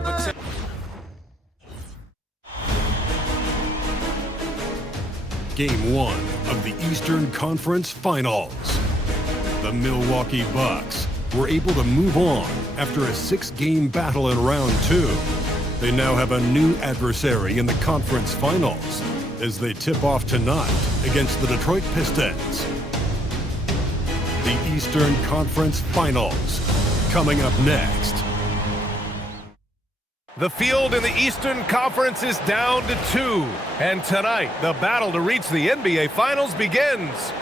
competition. Game 1 of the Eastern Conference Finals. The Milwaukee Bucks were able to move on after a 6-game battle in round 2. They now have a new adversary in the conference finals as they tip off tonight against the Detroit Pistons. The Eastern Conference Finals coming up next. The field in the Eastern Conference is down to 2. And tonight, the battle to reach the NBA Finals begins.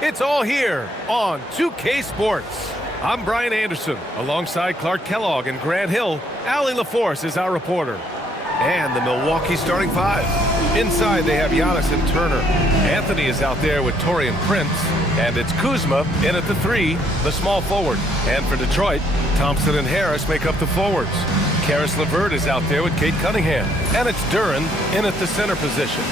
It's all here on 2K Sports. I'm Brian Anderson. Alongside Clark Kellogg and Grant Hill, Allie LaForce is our reporter. And the Milwaukee starting 5. Inside, they have Giannis and Turner. Anthony is out there with Taurean Prince. And it's Kuzma in at the 3, the small forward. And for Detroit, Thompson and Harris make up the forwards. Karis LeVert is out there with Kate Cunningham. And it's Duren in at the center position.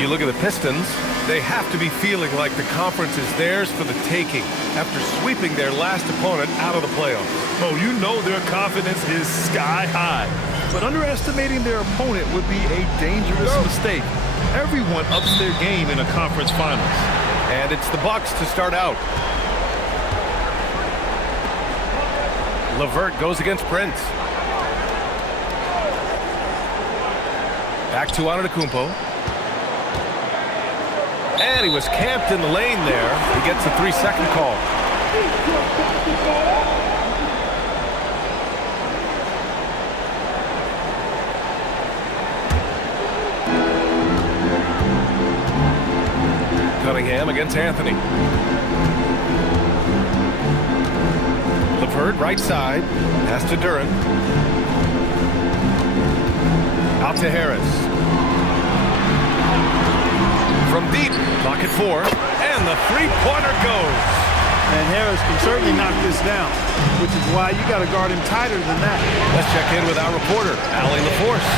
You look at the Pistons, they have to be feeling like the conference is theirs for the taking after sweeping their last opponent out of the playoffs. Oh, you know their confidence is sky high. But underestimating their opponent would be a dangerous mistake. Everyone ups their game in a conference finals. And it's the Bucks to start out. LeVert goes against Prince. Back to Antetokounmpo. And he was camped in the lane there. He gets a 3-second call. Cunningham against Anthony. LeVert right side. Pass to Duren. Out to Harris. From deep, pocket 4, and the 3-pointer goes. And Harris can certainly knock this down, which is why you got to guard him tighter than that. Let's check in with our reporter, Allie LaForce.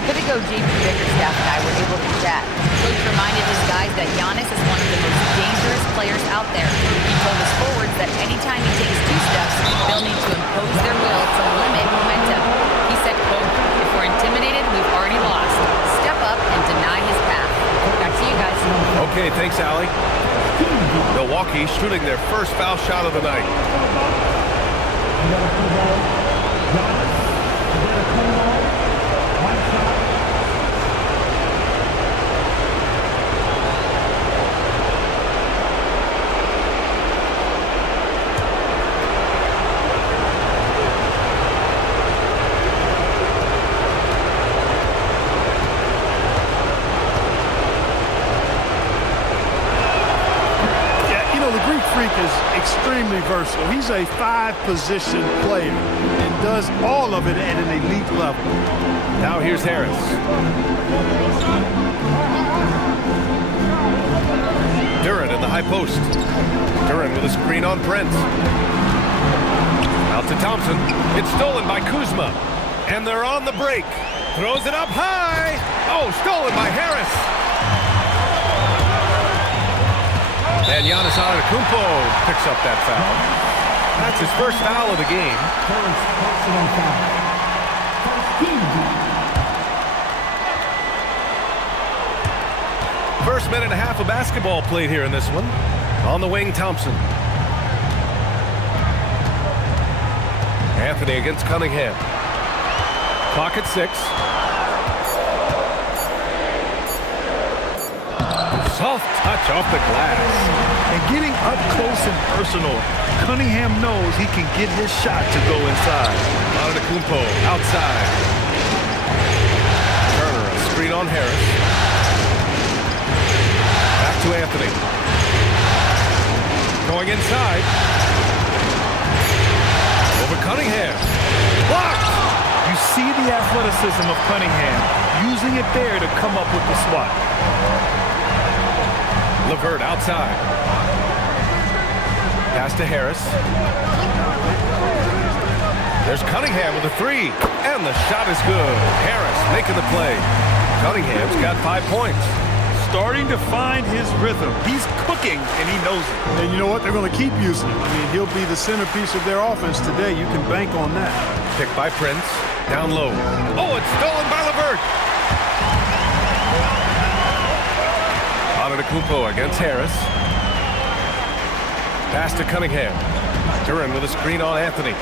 A bit ago, JP Bickerstaff and I were able to chat. Coach reminded his guys that Giannis is one of the most dangerous players out there. He told his forwards that anytime he takes 2 steps, they'll need to impose their will to limit momentum. He said, quote, "If we're intimidated, we've already lost. Step up and deny his path." Back to you guys. Okay, thanks, Allie. Milwaukee shooting their first foul shot of the night. Is extremely versatile. He's a 5-position player and does all of it at an elite level. Now here's Harris. Duren in the high post. Duren with a screen on Prince. Out to Thompson. It's stolen by Kuzma. And they're on the break. Throws it up high. Oh, stolen by Harris. And Giannis Antetokounmpo picks up that foul. That's his first foul of the game. First minute and a half of basketball played here in this one. On the wing, Thompson. Anthony against Cunningham. Clock at 6. Soft touch off the glass. And getting up close and personal, Cunningham knows he can get his shot to go inside. Antetokounmpo outside. Turner, a screen on Harris. Back to Anthony. Going inside. Over Cunningham. Blocked! You see the athleticism of Cunningham, using it there to come up with the swat. LeVert outside. Pass to Harris. There's Cunningham with a 3. And the shot is good. Harris making the play. Cunningham's got 5 points. Starting to find his rhythm. He's cooking, and he knows it. And you know what? They're going to keep using him. I mean, he'll be the centerpiece of their offense today. You can bank on that. Picked by Prince. Down low. Oh, it's stolen by LeVert. Antetokounmpo against Harris. Pass to Cunningham. Duren with a screen on Anthony.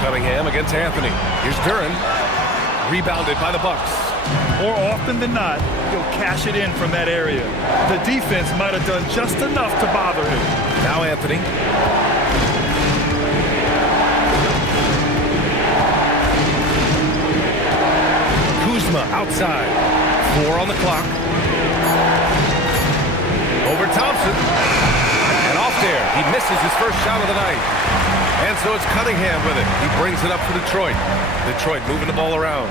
Cunningham against Anthony. Here's Duren. Rebounded by the Bucks. More often than not, he'll cash it in from that area. The defense might have done just enough to bother him. Now Anthony. Kuzma outside. 4 on the clock. Over Thompson. And off there. He misses his first shot of the night. And so it's Cunningham with it. He brings it up for Detroit. Detroit moving the ball around.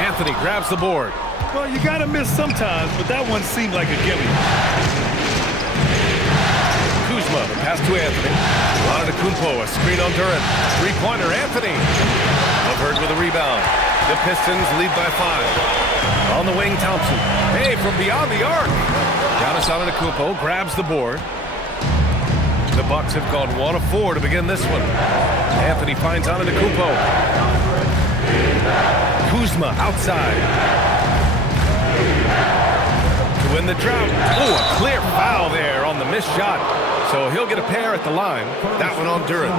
Anthony grabs the board. Well, you got to miss sometimes, but that one seemed like a gimme. Kuzma, the pass to Anthony. Antetokounmpo, a screen on Duren. Three-pointer, Anthony. LeVert with a rebound. The Pistons lead by 5. On the wing, Thompson. Hey, from beyond the arc. Giannis Antetokounmpo grabs the board. The Bucks have gone 1 of 4 to begin this one. Anthony finds Antetokounmpo. Kuzma outside. To win the drought. Oh, a clear foul there on the missed shot. So he'll get a pair at the line. That one on Duren.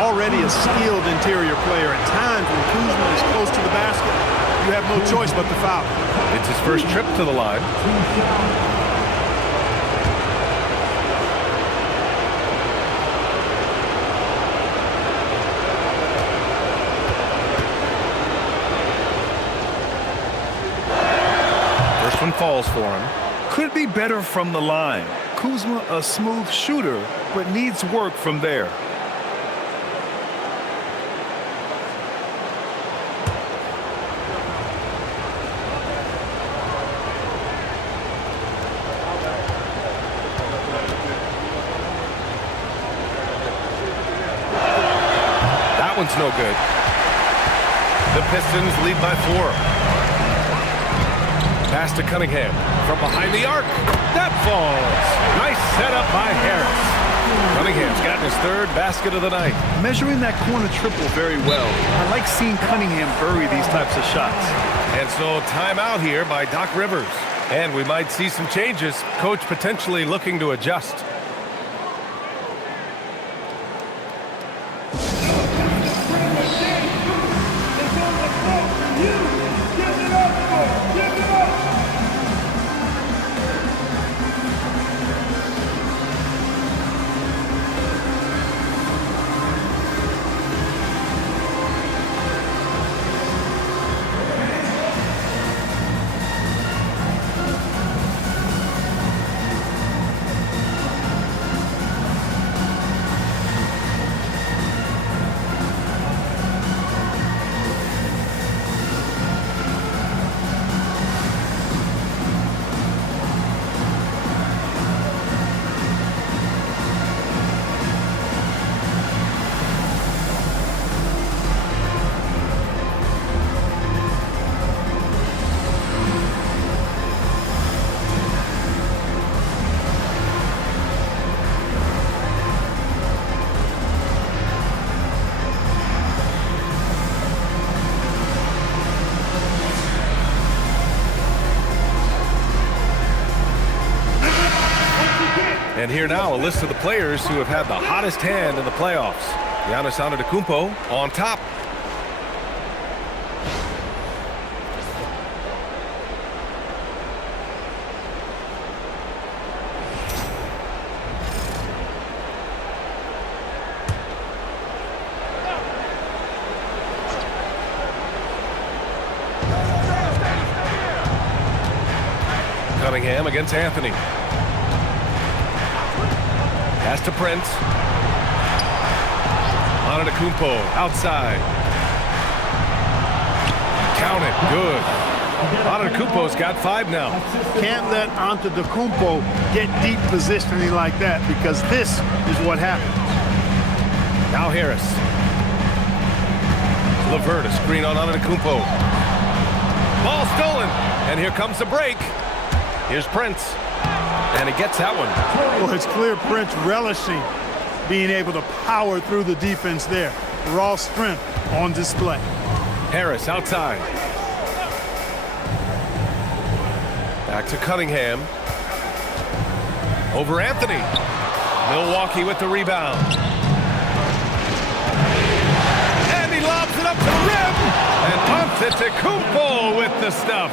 Already a skilled interior player. At times when Kuzma is close to the basket, you have no choice but to foul. It's his first trip to the line. First one falls for him. Could be better from the line. Kuzma, a smooth shooter, but needs work from there. That one's no good. The Pistons lead by 4. Pass to Cunningham from behind the arc. That falls. Nice setup by Harris. Cunningham's gotten his 3rd basket of the night. Measuring that corner triple very well. I like seeing Cunningham bury these types of shots. And so timeout here by Doc Rivers. And we might see some changes. Coach potentially looking to adjust. And here now, a list of the players who have had the hottest hand in the playoffs. Giannis Antetokounmpo on top. Cunningham against Anthony. Pass to Prince. Antetokounmpo outside. Count it. Good. Antetokounmpo's got 5 now. Can't let Antetokounmpo get deep positioning like that, because this is what happens. Now Harris. LeVert, a screen on Antetokounmpo. Ball stolen, and here comes the break. Here's Prince, and he gets that one. Well, it's clear Prince relishing being able to power through the defense there. Raw strength on display. Harris outside. Back to Cunningham. Over Anthony. Milwaukee with the rebound. And he lobs it up to the rim. And Antetokounmpo with the stuff.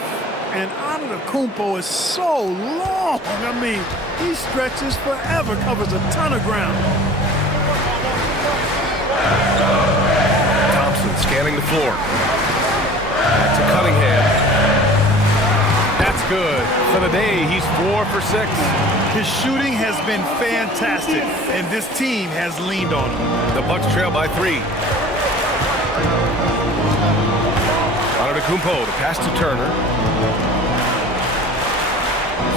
And Antetokounmpo is so long. I mean, he stretches forever, covers a ton of ground. Thompson scanning the floor. Back to Cunningham. That's good. For the day, he's 4 for 6. His shooting has been fantastic, and this team has leaned on him. The Bucks trail by 3. Antetokounmpo to pass to Turner.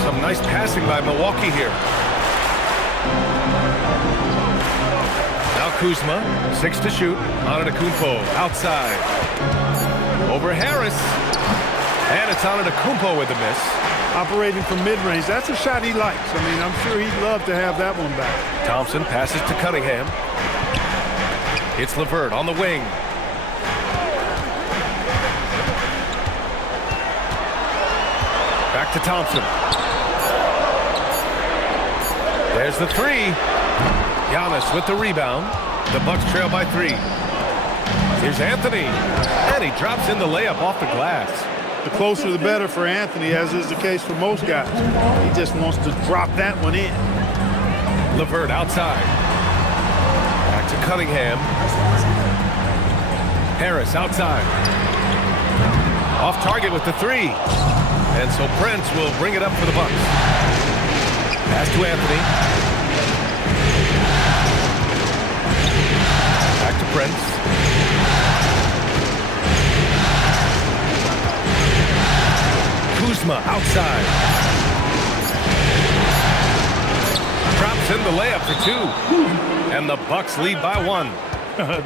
Some nice passing by Milwaukee here. Now Kuzma, 6 to shoot. Antetokounmpo outside. Over Harris. And it's Antetokounmpo with the miss. Operating from mid-range, that's a shot he likes. I mean, I'm sure he'd love to have that one back. Thompson passes to Cunningham. It's LeVert on the wing. Back to Thompson. There's the 3. Giannis with the rebound. The Bucks trail by 3. Here's Anthony. And he drops in the layup off the glass. The closer the better for Anthony, as is the case for most guys. He just wants to drop that one in. LeVert outside. Back to Cunningham. Harris outside. Off target with the 3. And so Prince will bring it up for the Bucks. Pass to Anthony. Back to Prince. Kuzma outside. Drops in the layup for 2. And the Bucks lead by 1.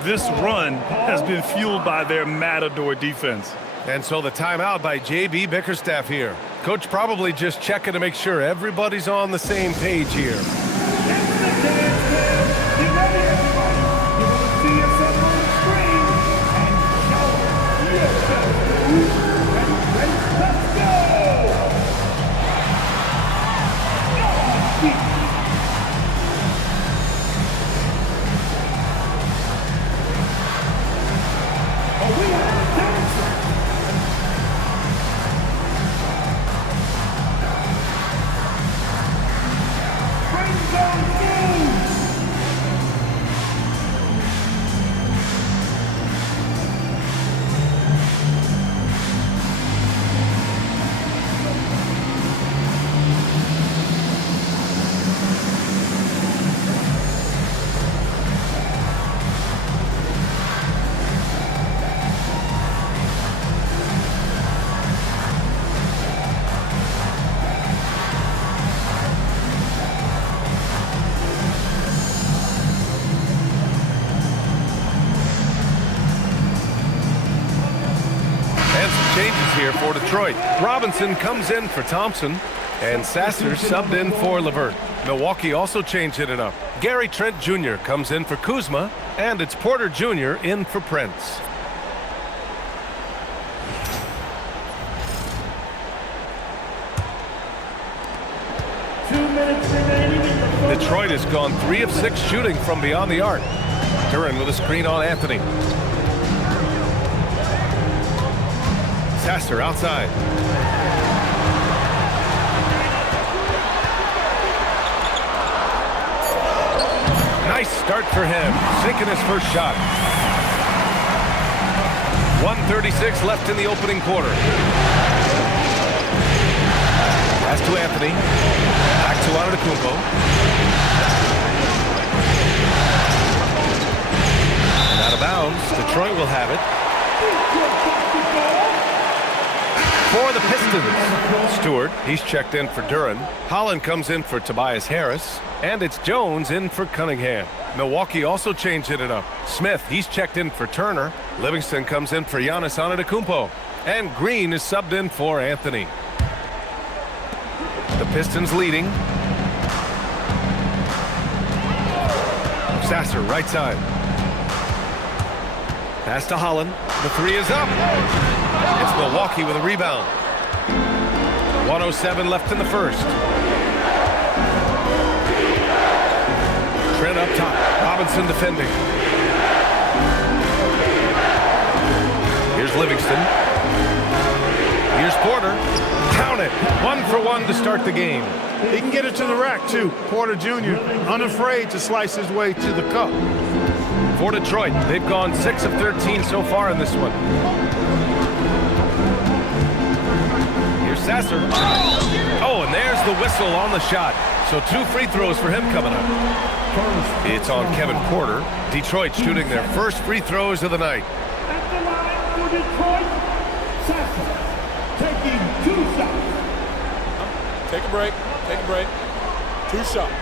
This run has been fueled by their matador defense. And so the timeout by J.B. Bickerstaff here. Coach probably just checking to make sure everybody's on the same page here. Changes here for Detroit. Robinson comes in for Thompson, and Sasser subbed in for LeVert. Milwaukee also changed it up. Gary Trent Jr. comes in for Kuzma, and it's Porter Jr. in for Prince. Detroit has gone 3 of 6 shooting from beyond the arc. Duran with a screen on Anthony. Sasser outside. Nice start for him, sinking his first shot. 1:36 left in the opening quarter. Pass to Anthony. Back to Antetokounmpo. And out of bounds, Detroit will have it. For the Pistons, Stewart, he's checked in for Duran. Holland comes in for Tobias Harris. And it's Jones in for Cunningham. Milwaukee also changed it up. Smith, he's checked in for Turner. Livingston comes in for Giannis Antetokounmpo. And Green is subbed in for Anthony. The Pistons leading. Sasser, right side. Pass to Holland. The three is up. It's Milwaukee with a rebound. 1:07 left in the first. Trent up top. Robinson defending. Here's Livingston. Here's Porter. Count it. 1 for 1 to start the game. He can get it to the rack, too. Porter Jr., unafraid to slice his way to the cup. For Detroit, they've gone 6 of 13 so far in this one. Here's Sasser. Oh, and there's the whistle on the shot. So 2 free throws for him coming up. It's on Kevin Porter. Detroit shooting their first free throws of the night. At the line for Detroit, Sasser taking 2 shots. Take a break. Take a break. 2 shots.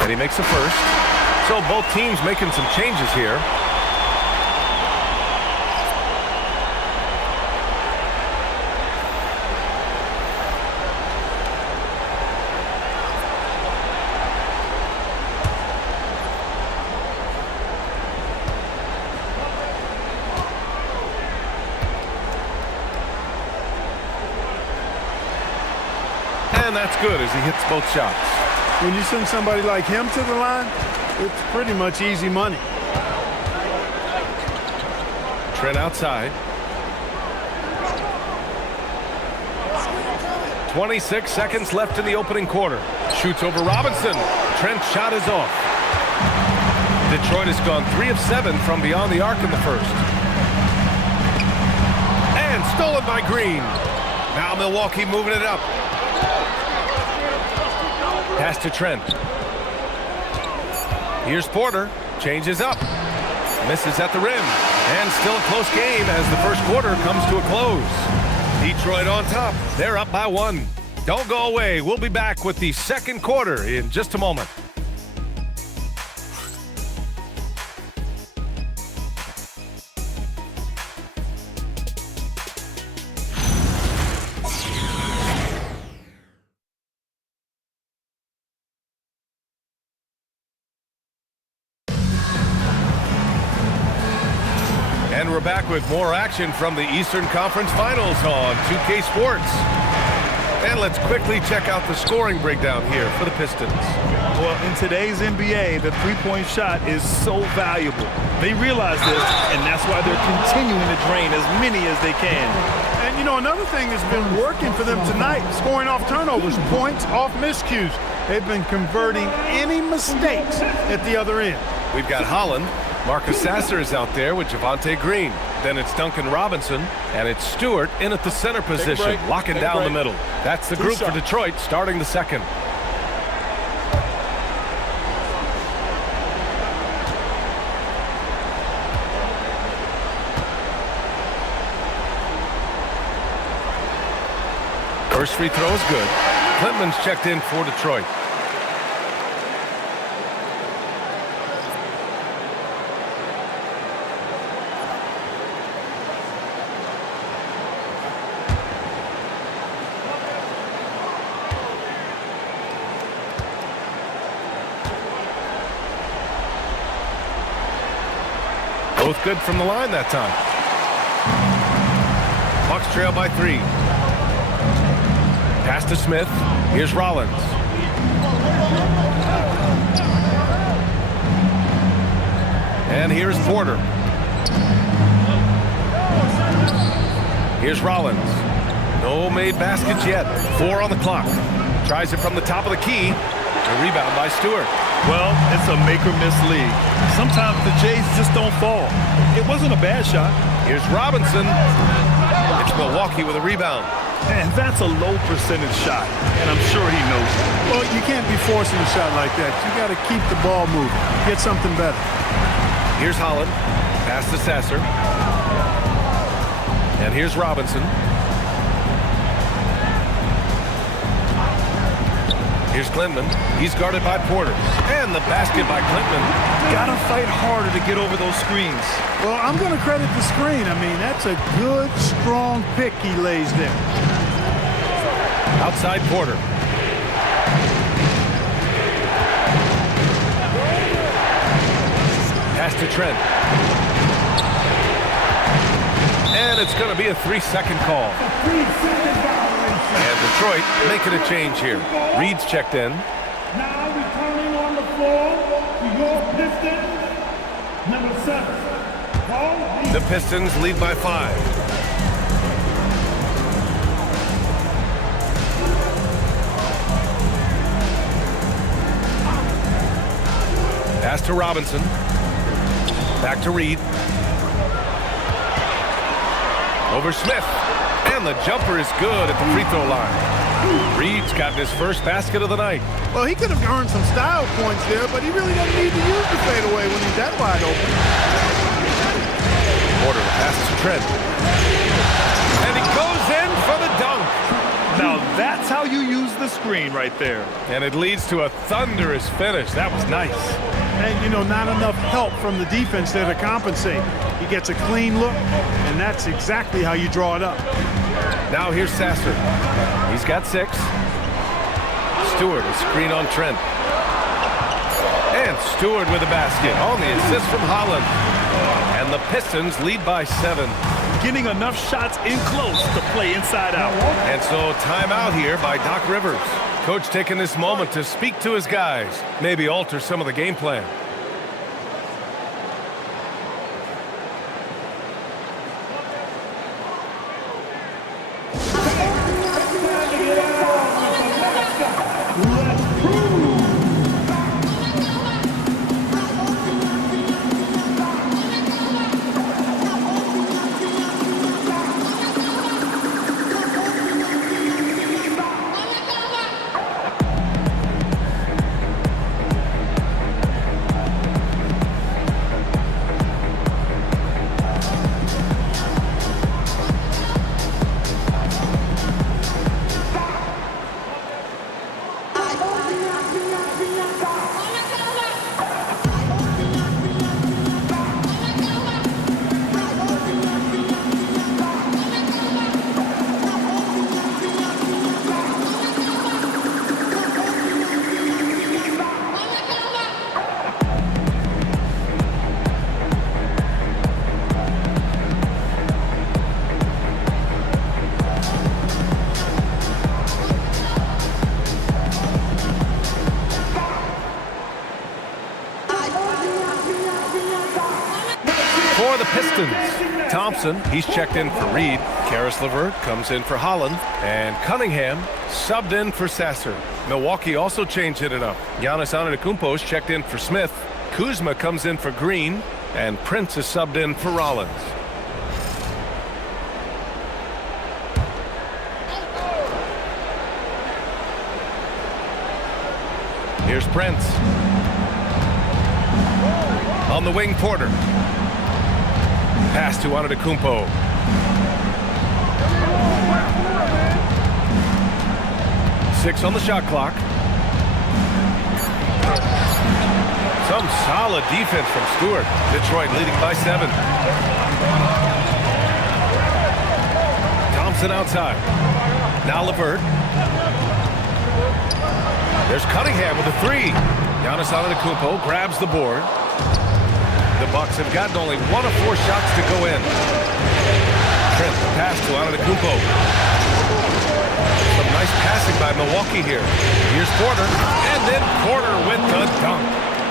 And he makes a first. So both teams making some changes here. And that's good as he hits both shots. When you send somebody like him to the line, it's pretty much easy money. Trent outside. 26 seconds left in the opening quarter. Shoots over Robinson. Trent's shot is off. Detroit has gone 3 of 7 from beyond the arc in the first. And stolen by Green. Now Milwaukee moving it up. Pass to Trent. Here's Porter. Changes up. Misses at the rim. And still a close game as the first quarter comes to a close. Detroit on top. They're up by 1. Don't go away. We'll be back with the second quarter in just a moment. And we're back with more action from the Eastern Conference Finals on 2K Sports. And let's quickly check out the scoring breakdown here for the Pistons. Well, in today's NBA, the three-point shot is so valuable. They realize this, and that's why they're continuing to drain as many as they can. And, you know, another thing that's been working for them tonight, scoring off turnovers, points off miscues. They've been converting any mistakes at the other end. We've got Holland. Marcus Sasser is out there with Javonte Green. Then it's Duncan Robinson, and it's Stewart in at the center position, locking down the middle. That's the group for Detroit starting the second. First free throw is good. Clinton's checked in for Detroit. Both good from the line that time. Bucks trail by 3. Pass to Smith. Here's Rollins. And here's Porter. Here's Rollins. No made baskets yet. 4 on the clock. Tries it from the top of the key. A rebound by Stewart. Well, it's a make-or-miss league. Sometimes the Jays just don't fall. It wasn't a bad shot. Here's Robinson. It's Milwaukee with a rebound. And that's a low percentage shot, and I'm sure he knows it. Well, you can't be forcing a shot like that. You got to keep the ball moving. Get something better. Here's Holland. Pass to Sasser. And here's Robinson. Here's Klintman. He's guarded by Porter. And the basket by Klintman. Gotta fight harder to get over those screens. Well, I'm going to credit the screen. I mean, that's a good, strong pick he lays there. Outside Porter. Pass to Trent. And it's going to be a 3-second call. And Detroit making a change here. Reed's checked in. Now returning on the floor to your Pistons, number 7. The Pistons lead by 5. Pass to Robinson. Back to Reed. Over Smith. And the jumper is good at the free throw line. Reed's gotten his first basket of the night. Well, he could have earned some style points there, but he really doesn't need to use the fadeaway when he's that wide open. Porter passes to Trent. And he goes in for the dunk. Now that's how you use the screen right there. And it leads to a thunderous finish. That was nice. And, you know, not enough help from the defense there to compensate. He gets a clean look, and that's exactly how you draw it up. Now here's Sasser. He's got 6. Stewart, a screen on Trent. And Stewart with a basket on the assist from Holland. And the Pistons lead by 7. Getting enough shots in close to play inside out. And so timeout here by Doc Rivers. Coach taking this moment to speak to his guys, maybe alter some of the game plan. For the Pistons, Thompson, he's checked in for Reed. Karis LeVert comes in for Holland. And Cunningham subbed in for Sasser. Milwaukee also changed it up. Giannis Antetokounmpo's checked in for Smith. Kuzma comes in for Green. And Prince is subbed in for Rollins. Here's Prince. On the wing, Porter. Pass to Antetokounmpo. Six on the shot clock. Some solid defense from Stewart. Detroit leading by 7. Thompson outside. Now LeVert. There's Cunningham with a 3. Giannis Antetokounmpo grabs the board. The Bucks have gotten only 1 of 4 shots to go in. Trent, the pass to Antetokounmpo. Some nice passing by Milwaukee here. Here's Porter, and then Porter with the dunk.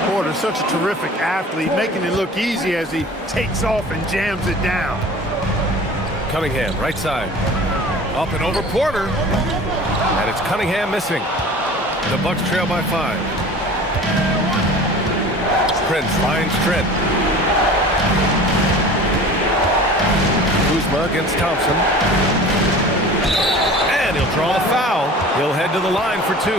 Porter's such a terrific athlete, making it look easy as he takes off and jams it down. Cunningham, right side. Up and over Porter. And it's Cunningham missing. The Bucks trail by 5. Prince finds Trent. Kuzma against Thompson. And he'll draw a foul. He'll head to the line for 2.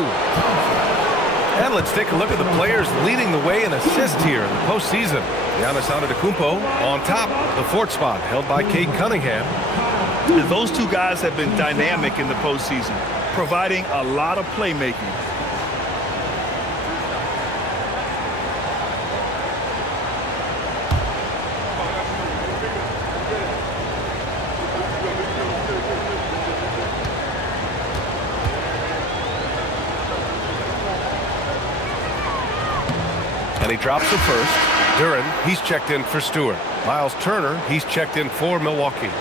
And let's take a look at the players leading the way in assists here in the postseason. Giannis Antetokounmpo on top. The 4th spot held by Cade Cunningham. And those two guys have been dynamic in the postseason, providing a lot of playmaking. And he drops it first. Duren, he's checked in for Stewart. Miles Turner, he's checked in for Milwaukee.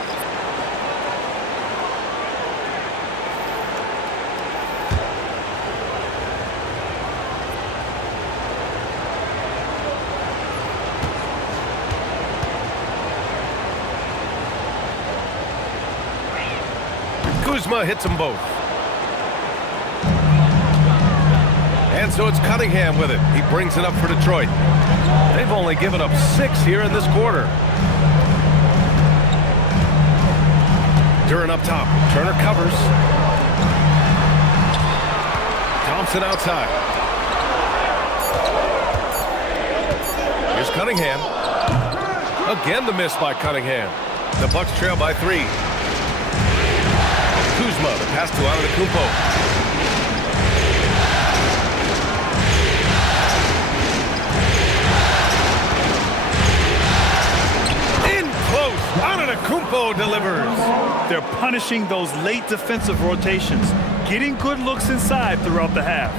Kuzma hits them both. And so it's Cunningham with it. He brings it up for Detroit. They've only given up 6 here in this quarter. Duren up top. Turner covers. Thompson outside. Here's Cunningham. Again the miss by Cunningham. The Bucks trail by 3. Kuzma, the pass to Antetokounmpo. Antetokounmpo delivers. They're punishing those late defensive rotations, getting good looks inside throughout the half.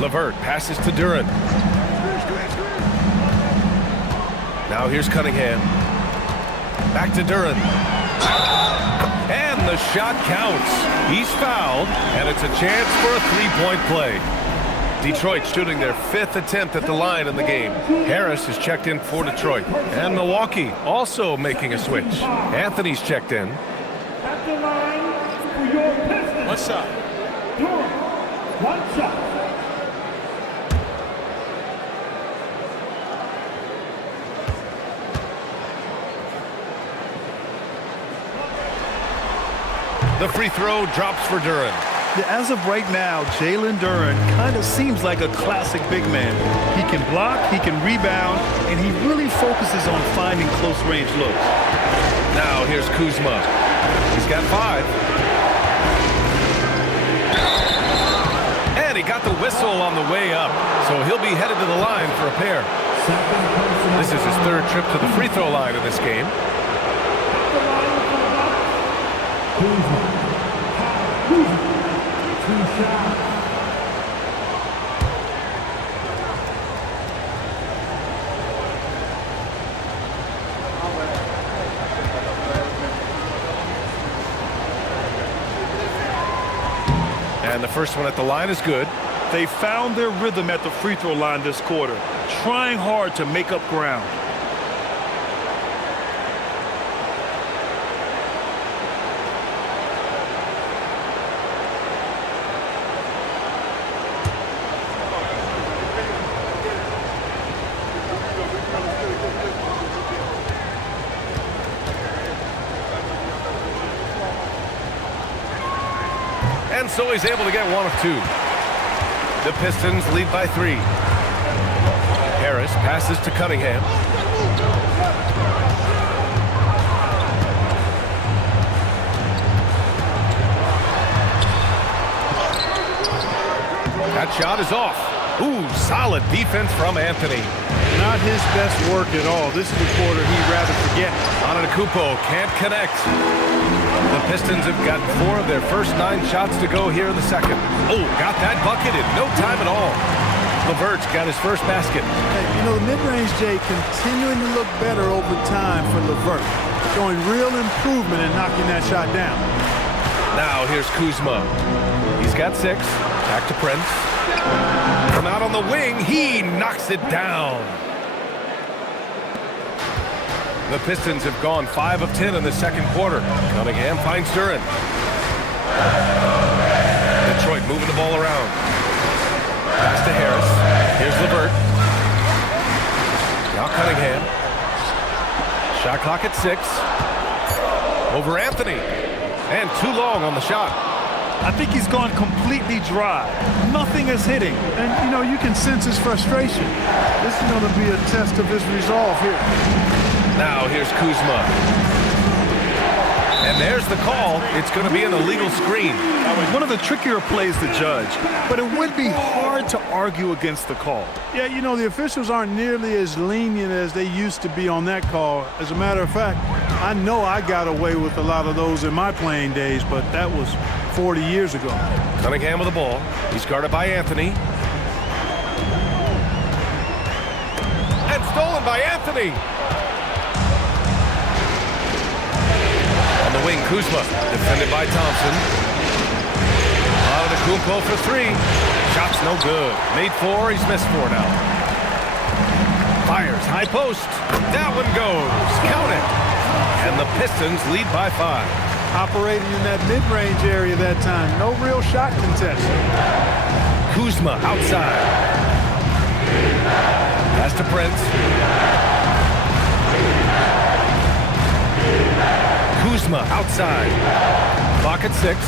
LeVert passes to Duren. Now here's Cunningham. Back to Duren. And the shot counts. He's fouled, and it's a chance for a three-point play. Detroit shooting their 5th attempt at the line in the game. Harris is checked in for Detroit. And Milwaukee also making a switch. Anthony's checked in. At the line for your Pistons. One shot. Duren, 1 shot. The free throw drops for Duren. Yeah, as of right now, Jalen Duren kind of seems like a classic big man. He can block, he can rebound, and he really focuses on finding close-range looks. Now here's Kuzma. He's got 5. And he got the whistle on the way up, so he'll be headed to the line for a pair. This is his 3rd trip to the free throw line in this game. And the first one at the line is good. They found their rhythm at the free throw line this quarter, trying hard to make up ground. And so he's able to get 1 of 2. The Pistons lead by 3. Harris passes to Cunningham. That shot is off. Ooh, solid defense from Anthony. Not his best work at all. This is the quarter he'd rather forget. Antetokounmpo can't connect. The Pistons have got 4 of their first 9 shots to go here in the second. Oh, got that bucket in no time at all. LeVert's got his first basket. Hey, you know, the mid-range, Jay, continuing to look better over time for LeVert, showing real improvement in knocking that shot down. Now here's Kuzma. He's got 6. Back to Prince. From out on the wing, he knocks it down. The Pistons have gone 5 of 10 in the second quarter. Cunningham finds Duren. Detroit moving the ball around. Pass to Harris. Here's LeVert. Now Cunningham. Shot clock at 6. Over Anthony. And too long on the shot. I think he's gone completely dry. Nothing is hitting. And, you know, you can sense his frustration. This is going to be a test of his resolve here. Now here's Kuzma. there's the call. It's going to be an illegal screen. One of the trickier plays to judge, but it would be hard to argue against the call. Yeah, you know, the officials aren't nearly as lenient as they used to be on that call. As a matter of fact, I know I got away with a lot of those in my playing days, but that was 40 years ago. Cunningham with the ball. He's guarded by Anthony. And stolen by Anthony. On the wing, Kuzma, defended by Thompson. Antetokounmpo for three. Shot's no good. Made four, he's missed four now. Fires, high post. That one goes. Count it. And the Pistons lead by 5. Operating in that mid-range area that time. No real shot contest. Kuzma outside. Pass to Prince. Kuzma outside. Clock at 6.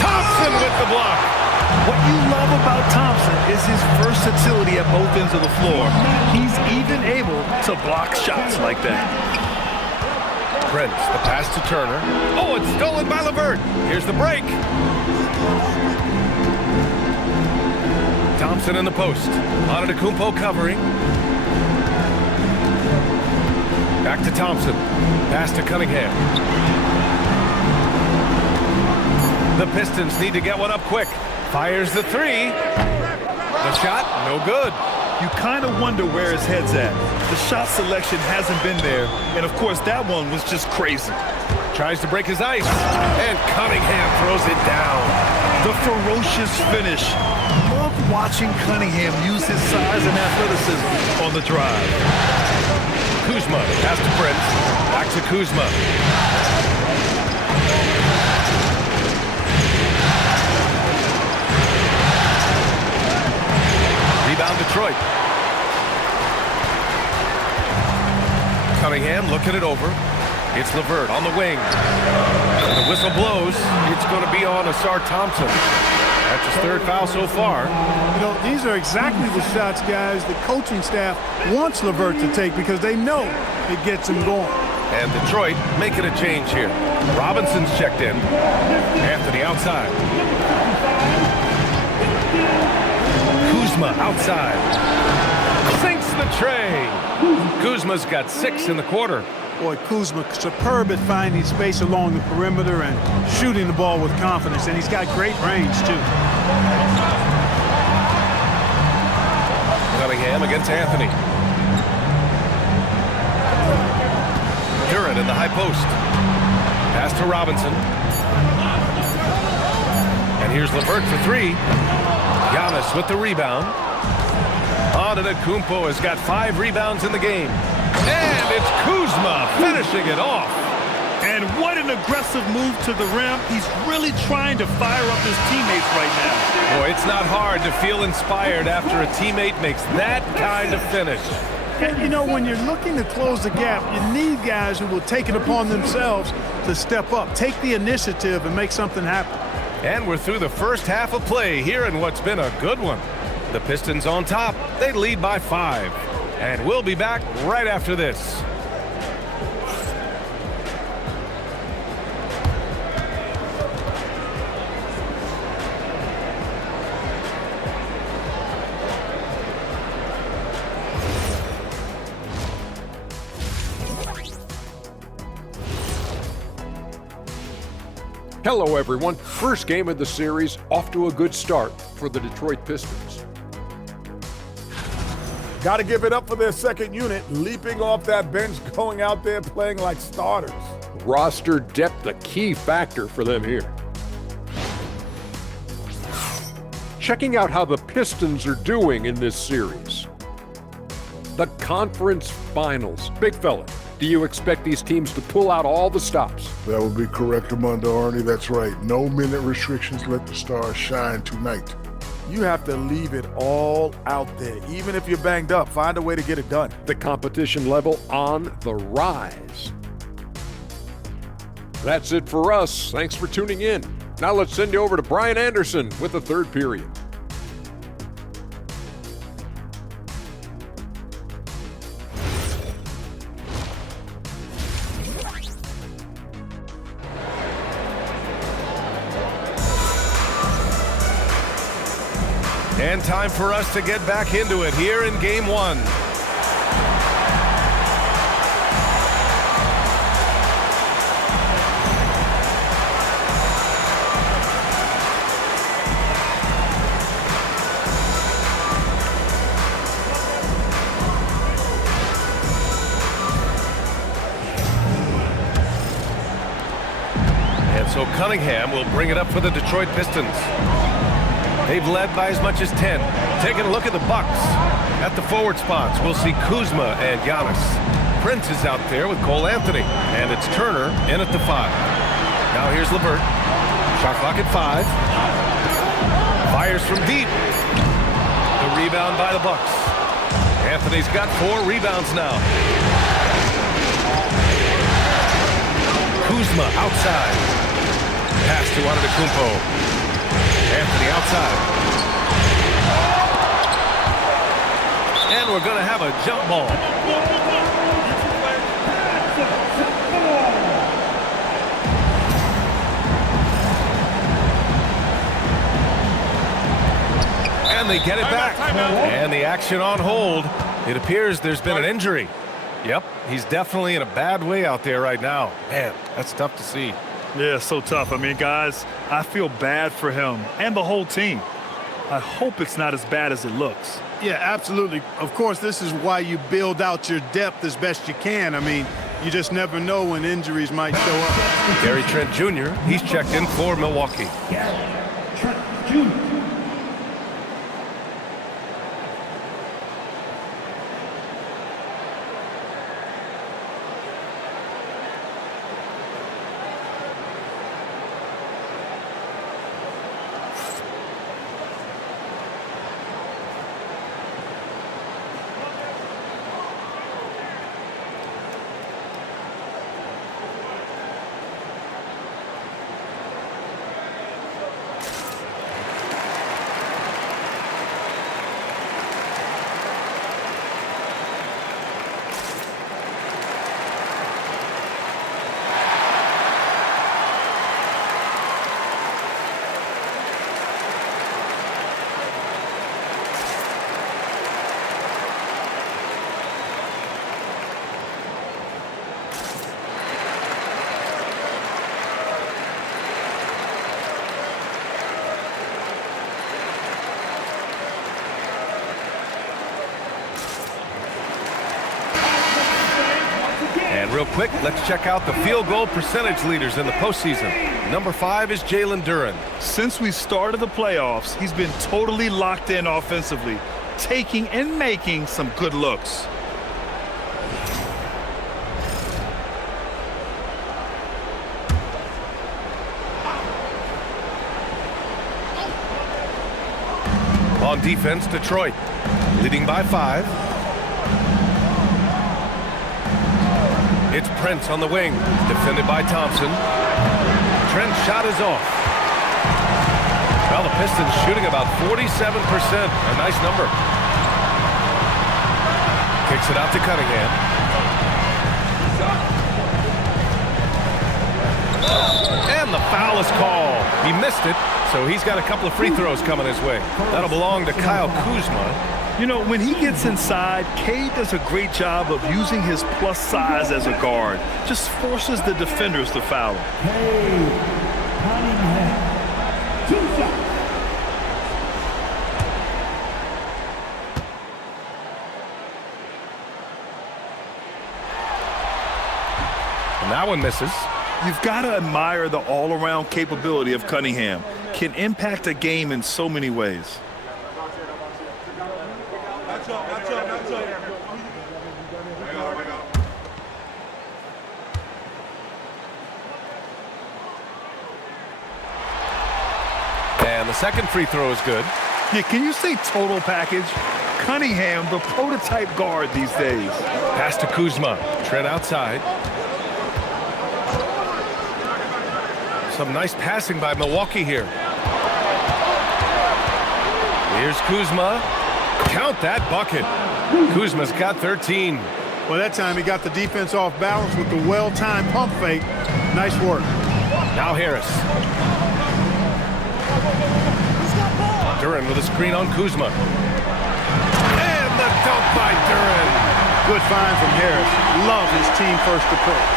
Thompson with the block. What you love about Thompson is his versatility at both ends of the floor. He's even able to block shots like that. Prince, the pass to Turner. Oh, it's stolen by LeVert. Here's the break. Thompson in the post. Antetokounmpo covering. Back to Thompson. Pass to Cunningham. The Pistons need to get one up quick. Fires the three. The shot, no good. You kind of wonder where his head's at. The shot selection hasn't been there, and of course that one was just crazy. Tries to break his ice, and Cunningham throws it down. The ferocious finish. Love watching Cunningham use his size and athleticism on the drive. Kuzma, pass to Prince. Back to Kuzma. Rebound Detroit. Cunningham looking it over. It's LeVert on the wing. And the whistle blows. It's going to be on Asar Thompson. That's his third foul so far. You know, these are exactly the shots, guys, the coaching staff wants LeVert to take because they know it gets him going. And Detroit making a change here. Robinson's checked in. Anthony outside. Kuzma outside. Sinks the tray. Kuzma's got 6 in the quarter. Boy, Kuzma, superb at finding space along the perimeter and shooting the ball with confidence, and he's got great range, too. Cunningham against Anthony. Durant in the high post. Pass to Robinson. And here's LeVert for 3. Giannis with the rebound. Antetokounmpo has got 5 rebounds in the game. And it's Kuzma finishing it off. And what an aggressive move to the rim. He's really trying to fire up his teammates right now. Boy, it's not hard to feel inspired after a teammate makes that kind of finish. And, you know, when you're looking to close the gap, you need guys who will take it upon themselves to step up, take the initiative, and make something happen. And we're through the first half of play here in what's been a good one. The Pistons on top. They lead by 5. And we'll be back right after this. Hello, everyone. First game of the series, off to a good start for the Detroit Pistons. Got to give it up for their second unit, leaping off that bench, going out there playing like starters. Roster depth, a key factor for them here. Checking out how the Pistons are doing in this series. The conference finals. Big fella, do you expect these teams to pull out all the stops? That would be correct, Armando Arnie. That's right. No minute restrictions. Let the stars shine tonight. You have to leave it all out there. Even if you're banged up, find a way to get it done. The competition level on the rise. That's it for us. Thanks for tuning in. Now let's send you over to Brian Anderson with the third period. And time for us to get back into it here in Game 1. So Cunningham will bring it up for the Detroit Pistons. They've led by as much as 10. Taking a look at the Bucks. At the forward spots, we'll see Kuzma and Giannis. Prince is out there with Cole Anthony. And it's Turner in at the 5. Now here's LeVert. Shot clock at 5. Fires from deep. The rebound by the Bucks. Anthony's got 4 rebounds now. Kuzma outside. Pass to Antetokounmpo. Anthony outside. And we're going to have a jump ball. And they get it back. And the action on hold. It appears there's been an injury. Yep, he's definitely in a bad way out there right now. Man, that's tough to see. Yeah, so tough. I mean, guys, I feel bad for him and the whole team. I hope it's not as bad as it looks. Yeah, absolutely. Of course, this is why you build out your depth as best you can. I mean, you just never know when injuries might show up. Gary Trent Jr., he's checked in for Milwaukee. Trent Jr. Real quick, let's check out the field goal percentage leaders in the postseason. Number 5 is Jalen Duren. Since we started the playoffs, he's been totally locked in offensively, taking and making some good looks. On defense, Detroit, leading by 5. It's Prince on the wing, defended by Thompson. Trent's shot is off. Well, the Pistons shooting about 47%. A nice number. Kicks it out to Cunningham. And the foul is called. He missed it, so he's got a couple of free throws coming his way. That'll belong to Kyle Kuzma. You know, when he gets inside, Cade does a great job of using his plus size as a guard. Just forces the defenders to foul him. Cunningham. 2 shots. And that one misses. You've got to admire the all-around capability of Cunningham. Can impact a game in so many ways. And the second free throw is good. Yeah, can you say total package? Cunningham, the prototype guard these days. Pass to Kuzma. Trent outside. Some nice passing by Milwaukee here. Here's Kuzma. Count that bucket. Kuzma's got 13. Well, that time he got the defense off balance with the well-timed pump fake. Nice work. Now Harris. Duren with a screen on Kuzma. And the dunk by Duren. Good find from Harris. Love his team-first approach.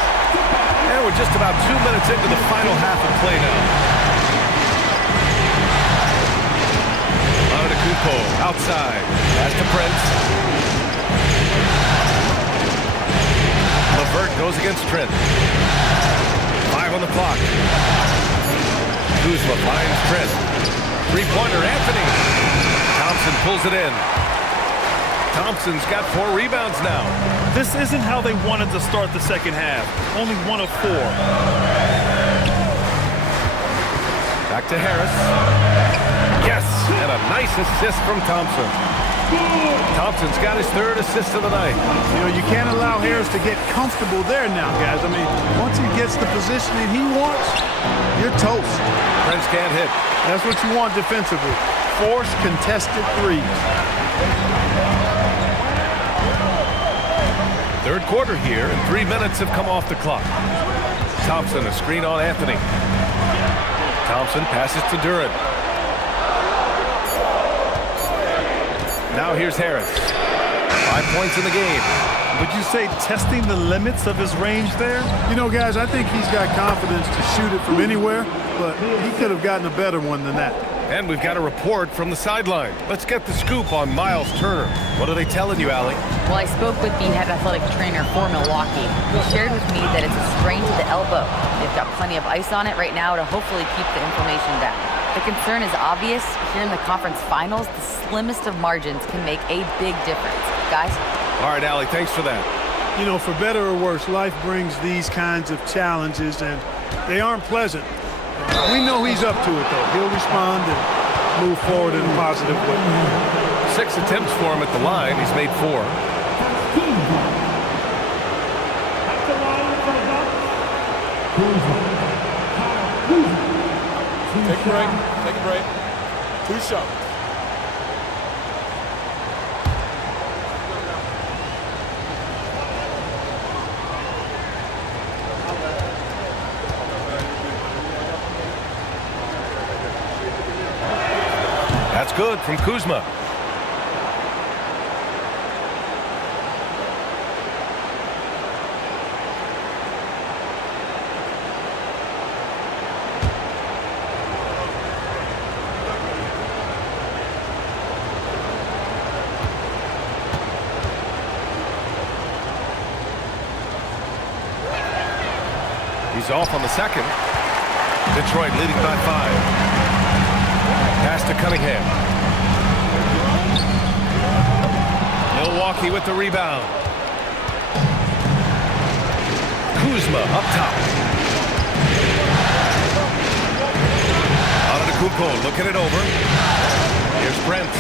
And we're just about 2 minutes into the final half of play now. Antetokounmpo outside. Pass to Prince. LeVert goes against Trent. 5 on the clock. Kuzma finds Trent. Three-pointer, Anthony. Thompson pulls it in. Thompson's got 4 rebounds now. This isn't how they wanted to start the second half. Only 1 of 4. Back to Harris. Yes, and a nice assist from Thompson. Thompson's got his 3rd assist of the night. You know, you can't allow Harris to get comfortable there now, guys. I mean, once he gets the positioning he wants, you're toast. Prince can't hit. That's what you want defensively. Force contested threes. 3rd quarter here, and 3 minutes have come off the clock. Thompson, a screen on Anthony. Thompson passes to Duren. Now here's Harris. 5 points in the game. Would you say testing the limits of his range there? You know, guys, I think he's got confidence to shoot it from anywhere, but he could have gotten a better one than that. And we've got a report from the sideline. Let's get the scoop on Miles Turner. What are they telling you, Allie? Well, I spoke with the head athletic trainer for Milwaukee. He shared with me that it's a sprain to the elbow. They've got plenty of ice on it right now to hopefully keep the inflammation down. The concern is obvious. Here in the conference finals, the slimmest of margins can make a big difference. Guys? All right, Allie, thanks for that. You know, for better or worse, life brings these kinds of challenges, and they aren't pleasant. We know he's up to it, though. He'll respond and move forward in a positive way. 6 attempts for him at the line. He's made 4. Take a break. Take a break. 2 shots. That's good from Kuzma. He's off on the second. Detroit leading by 5. Pass to Cunningham. Milwaukee with the rebound. Kuzma up top. Antetokounmpo looking it over. Here's Brent.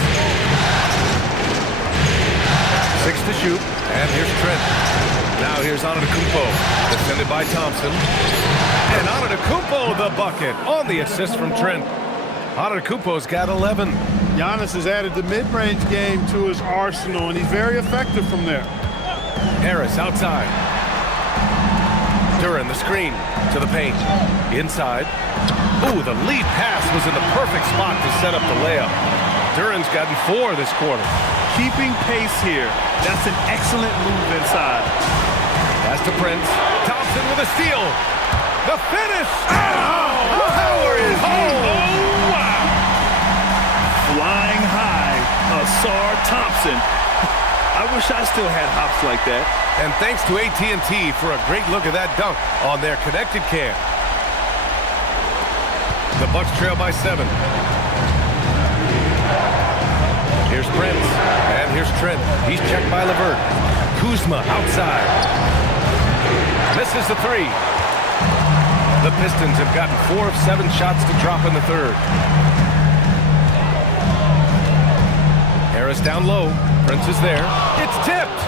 6 to shoot. And here's Trent. Now here's Antetokounmpo. Defended by Thompson. And Antetokounmpo the bucket on the assist from Trent. Antetokounmpo's got 11. Giannis has added the mid-range game to his arsenal, and he's very effective from there. Harris outside. Duren the screen to the paint. Inside. Ooh, the lead pass was in the perfect spot to set up the layup. Duren's gotten 4 this quarter. Keeping pace here. That's an excellent move inside. Pass to Prince. Thompson with a steal. The finish. Oh, power is home. Oh, wow. Flying high, Asar Thompson. I wish I still had hops like that. And thanks to AT&T for a great look at that dunk on their connected cam. The Bucks trail by 7. Here's Prince, and here's Trent. He's checked by LeVert. Kuzma outside. Misses the 3. The Pistons have gotten 4 of 7 shots to drop in the 3rd. Harris down low. Prince is there. It's tipped.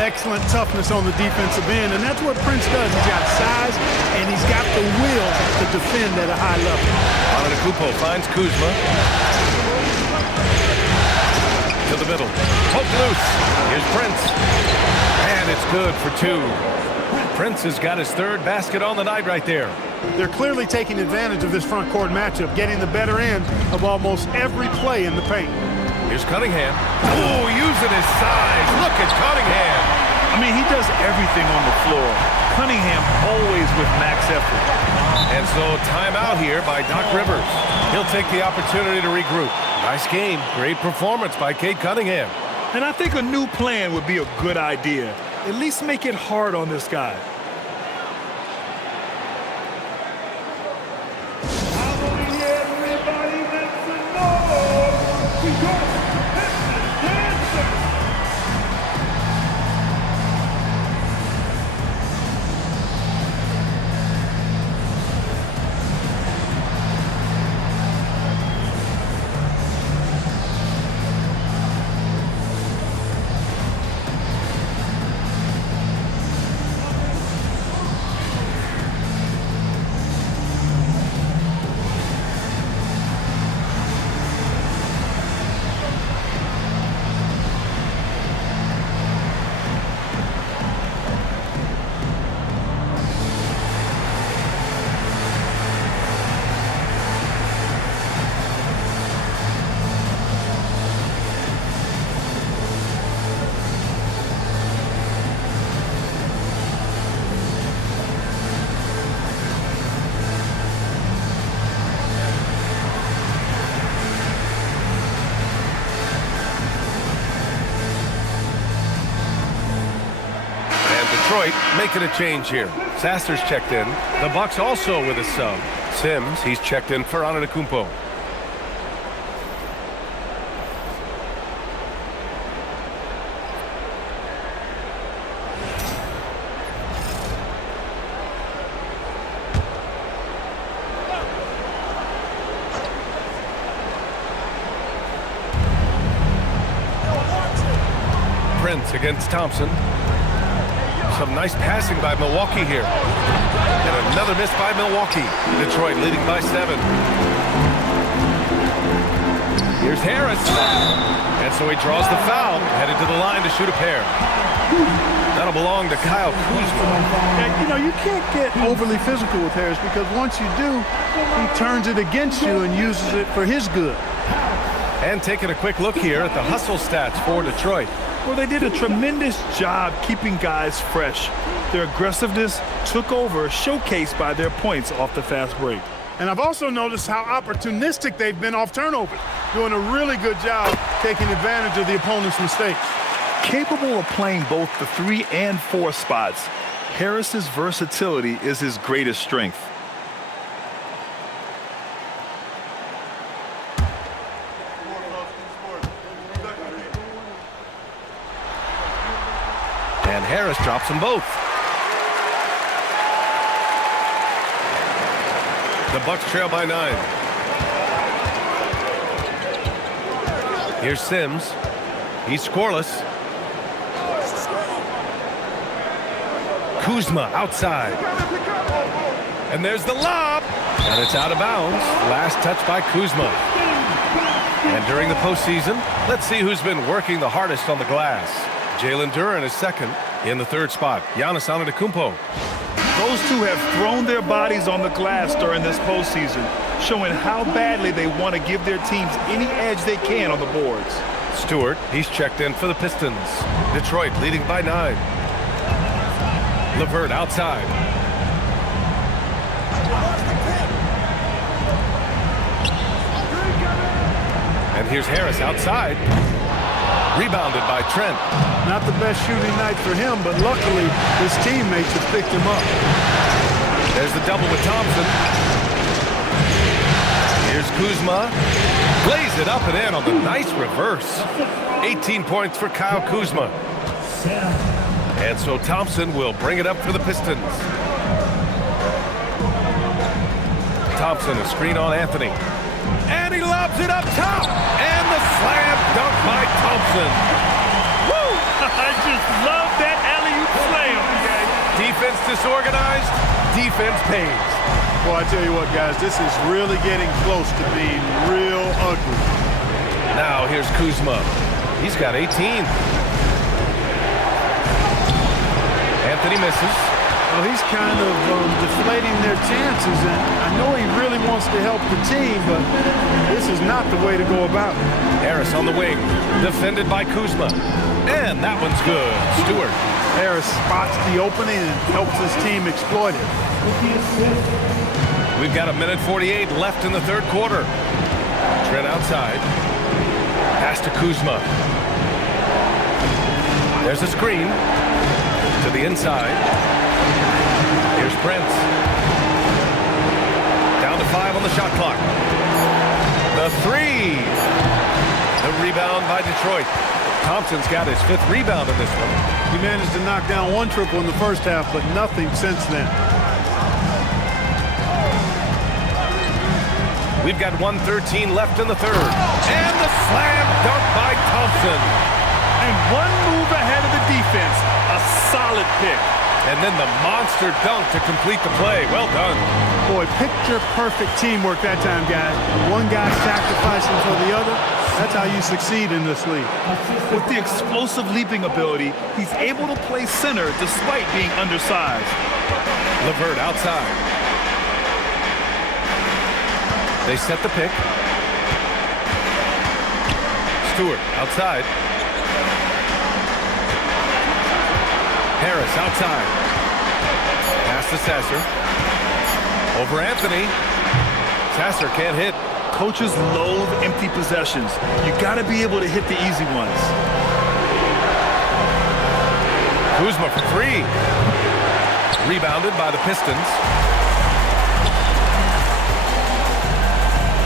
Excellent toughness on the defensive end, and that's what Prince does. He's got size, and he's got the will to defend at a high level. Antetokounmpo finds Kuzma. To the middle. Poke loose. Here's Prince. And it's good for 2. Prince has got his 3rd basket on the night right there. They're clearly taking advantage of this front court matchup, getting the better end of almost every play in the paint. Here's Cunningham. Oh, using his size. Look at Cunningham. I mean, he does everything on the floor. Cunningham always with max effort. And so timeout here by Doc Rivers. He'll take the opportunity to regroup. Nice game. Great performance by Cade Cunningham. And I think a new plan would be a good idea. At least make it hard on this guy. Detroit making a change here. Sasser's checked in. The Bucks also with a sub. Sims, he's checked in for Antetokounmpo. Prince against Thompson. Some nice passing by Milwaukee here. And another miss by Milwaukee. Detroit leading by 7. Here's Harris. And so he draws the foul, headed to the line to shoot a pair. That'll belong to Kyle Kuzma. And, you know, you can't get overly physical with Harris because once you do, he turns it against you and uses it for his good. And taking a quick look here at the hustle stats for Detroit. Well, they did a tremendous job keeping guys fresh. Their aggressiveness took over, showcased by their points off the fast break. And I've also noticed how opportunistic they've been off turnovers, doing a really good job taking advantage of the opponent's mistakes. Capable of playing both the 3 and 4 spots, Harris's versatility is his greatest strength. And Harris drops them both. The Bucks trail by 9. Here's Sims. He's scoreless. Kuzma outside. And there's the lob. And it's out of bounds. Last touch by Kuzma. And during the postseason, let's see who's been working the hardest on the glass. Jalen Duren is second. In the 3rd spot, Giannis Antetokounmpo. Those two have thrown their bodies on the glass during this postseason, showing how badly they want to give their teams any edge they can on the boards. Stewart, he's checked in for the Pistons. Detroit leading by 9. LeVert outside. And here's Harris outside. Rebounded by Trent. Not the best shooting night for him, but luckily his teammates have picked him up. There's the double with Thompson. Here's Kuzma. Lays it up and in on the nice reverse. 18 points for Kyle Kuzma. And so Thompson will bring it up for the Pistons. Thompson, a screen on Anthony. And he lobs it up top. And the slam dunk by Thompson. Woo! I just love that alley-oop slam. Defense disorganized. Defense pays. Well, I tell you what, guys, this is really getting close to being real ugly. Now here's Kuzma. He's got 18. Anthony misses. Well, he's kind of deflating their chances, and I know he really wants to help the team, but this is not the way to go about it. Harris on the wing, defended by Kuzma. And that one's good. Stewart. Harris spots the opening and helps his team exploit it. We've got 1:48 left in the third quarter. Trent outside. Pass to Kuzma. There's a screen to the inside. Here's Prince. Down to 5 on the shot clock. The three. The rebound by Detroit. Thompson's got his 5th rebound in this one. He managed to knock down 1 triple in the first half, but nothing since then. We've got 1:13 left in the third. And the slam dunk by Thompson. And one move ahead of the defense. A solid pick. And then the monster dunk to complete the play. Well done. Boy, picture-perfect teamwork that time, guys. One guy sacrificing for the other. That's how you succeed in this league. With the explosive leaping ability, he's able to play center despite being undersized. LeVert outside. They set the pick. Stewart outside. Harris outside. Pass to Sasser. Over Anthony. Sasser can't hit. Coaches loathe empty possessions. You got to be able to hit the easy ones. Kuzma for 3. Rebounded by the Pistons.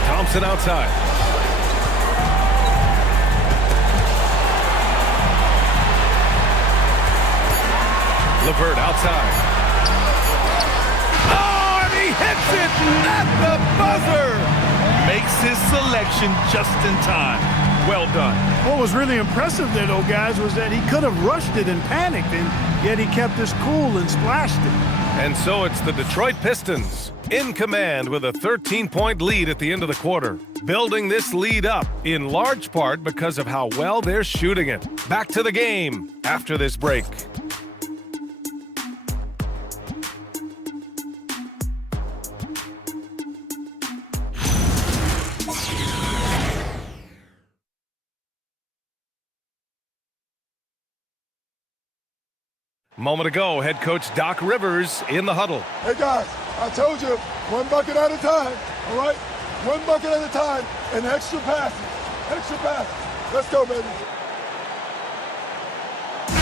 Thompson outside. LeVert outside. Oh, and he hits it at the buzzer. Makes his selection just in time. Well done. What was really impressive there, though, guys, was that he could have rushed it and panicked, and yet he kept his cool and splashed it. And so it's the Detroit Pistons in command with a 13-point lead at the end of the quarter. Building this lead up in large part because of how well they're shooting it. Back to the game after this break. Moment ago, head coach Doc Rivers in the huddle. Hey guys, I told you, 1 bucket at a time, all right? 1 bucket at a time and extra passes. Extra passes. Let's go, baby.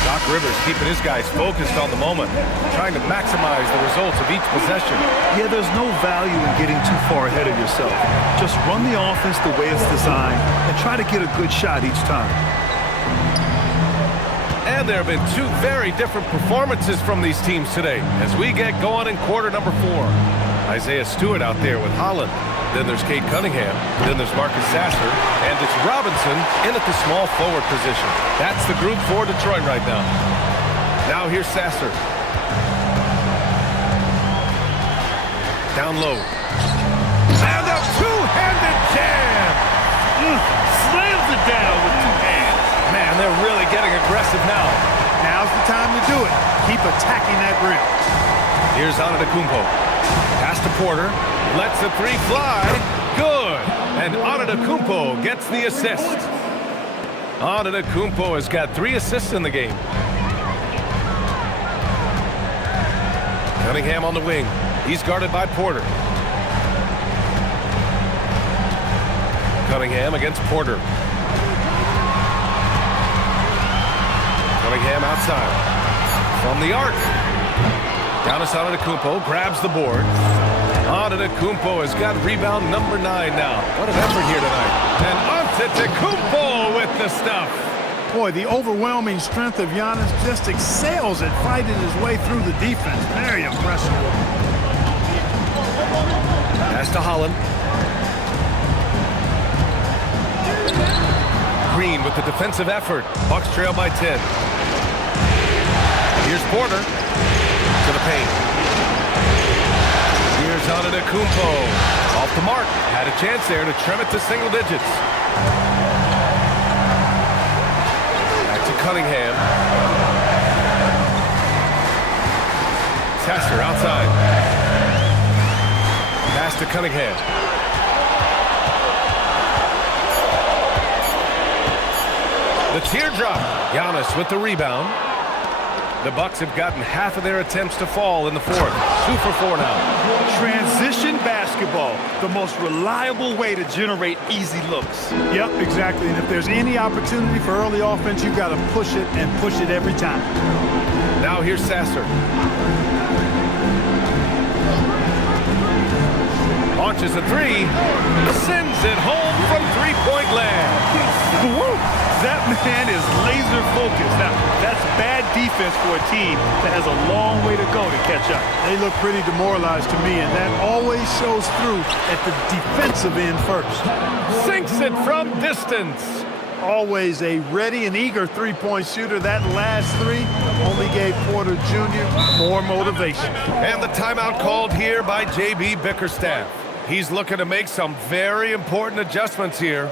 Doc Rivers keeping his guys focused on the moment, trying to maximize the results of each possession. Yeah, there's no value in getting too far ahead of yourself. Just run the offense the way it's designed and try to get a good shot each time. And there have been 2 very different performances from these teams today as we get going in quarter number 4. Isaiah Stewart out there with Holland. Then there's Cade Cunningham. Then there's Marcus Sasser. And it's Robinson in at the small forward position. That's the group for Detroit right now. Now here's Sasser. Down low. And a two-handed jam! Slams it down with 2 hands. Man, they're really getting aggressive now. Now's the time to do it. Keep attacking that rim. Here's Antetokounmpo. Pass to Porter. Lets the 3 fly. Good. And Antetokounmpo gets the assist. Antetokounmpo has got 3 assists in the game. Cunningham on the wing. He's guarded by Porter. Cunningham against Porter. Cunningham outside. From the arc. Giannis Antetokounmpo grabs the board. Antetokounmpo has got rebound number 9 now. What an effort here tonight. And Antetokounmpo with the stuff. Boy, the overwhelming strength of Giannis just excels at fighting his way through the defense. Very impressive. Pass to Holland. Green with the defensive effort. Bucks trail by 10. Here's Porter to the paint. Here's Antetokounmpo. Off the mark. Had a chance there to trim it to single digits. Back to Cunningham. Successor outside. Pass to Cunningham. The teardrop. Giannis with the rebound. The Bucks have gotten half of their attempts to fall in the fourth. 2 for 4 now. Transition basketball, the most reliable way to generate easy looks. Yep, exactly. And if there's any opportunity for early offense, you've got to push it and push it every time. Now here's Sasser. Launches a three. Sends it home from three-point land. That man is laser focused. Now, that's bad defense for a team that has a long way to go to catch up. They look pretty demoralized to me, and that always shows through at the defensive end first. Sinks it from distance. Always a ready and eager three-point shooter. That last three only gave Porter Jr. more motivation. And the timeout called here by J.B. Bickerstaff. He's looking to make some very important adjustments here.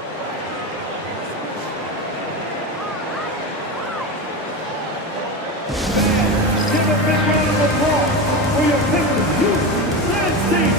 Give a big round of applause for your Pistons youth men's team.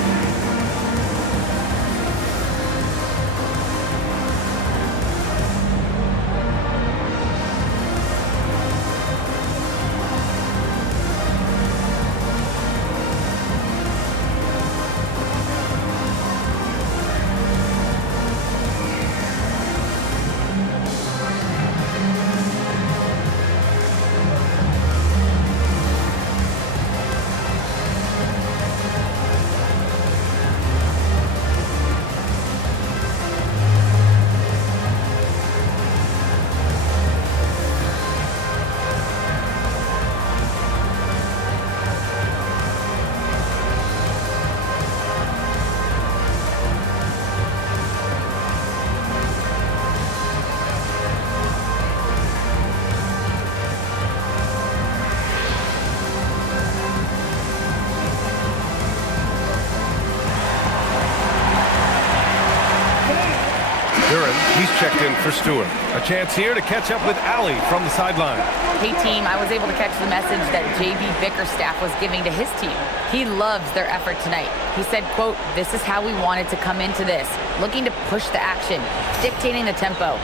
He's checked in for Stewart. A chance here to catch up with Allie from the sideline. Hey, team, I was able to catch the message that J.B. Bickerstaff was giving to his team. He loves their effort tonight. He said, quote, "This is how we wanted to come into this, looking to push the action, dictating the tempo.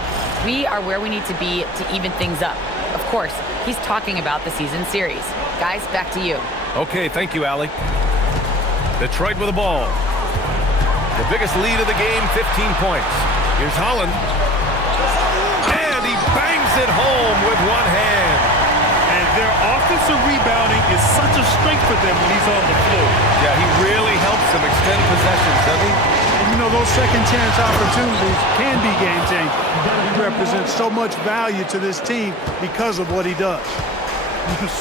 We are where we need to be to even things up." Of course, he's talking about the season series. Guys, back to you. Okay, thank you, Allie. Detroit with the ball. The biggest lead of the game, 15 points. Here's Holland. And he bangs it home with one hand. And their offensive rebounding is such a strength for them when he's on the floor. Yeah, he really helps them extend possessions, doesn't he? And you know, those second chance opportunities can be game changing. He represents so much value to this team because of what he does.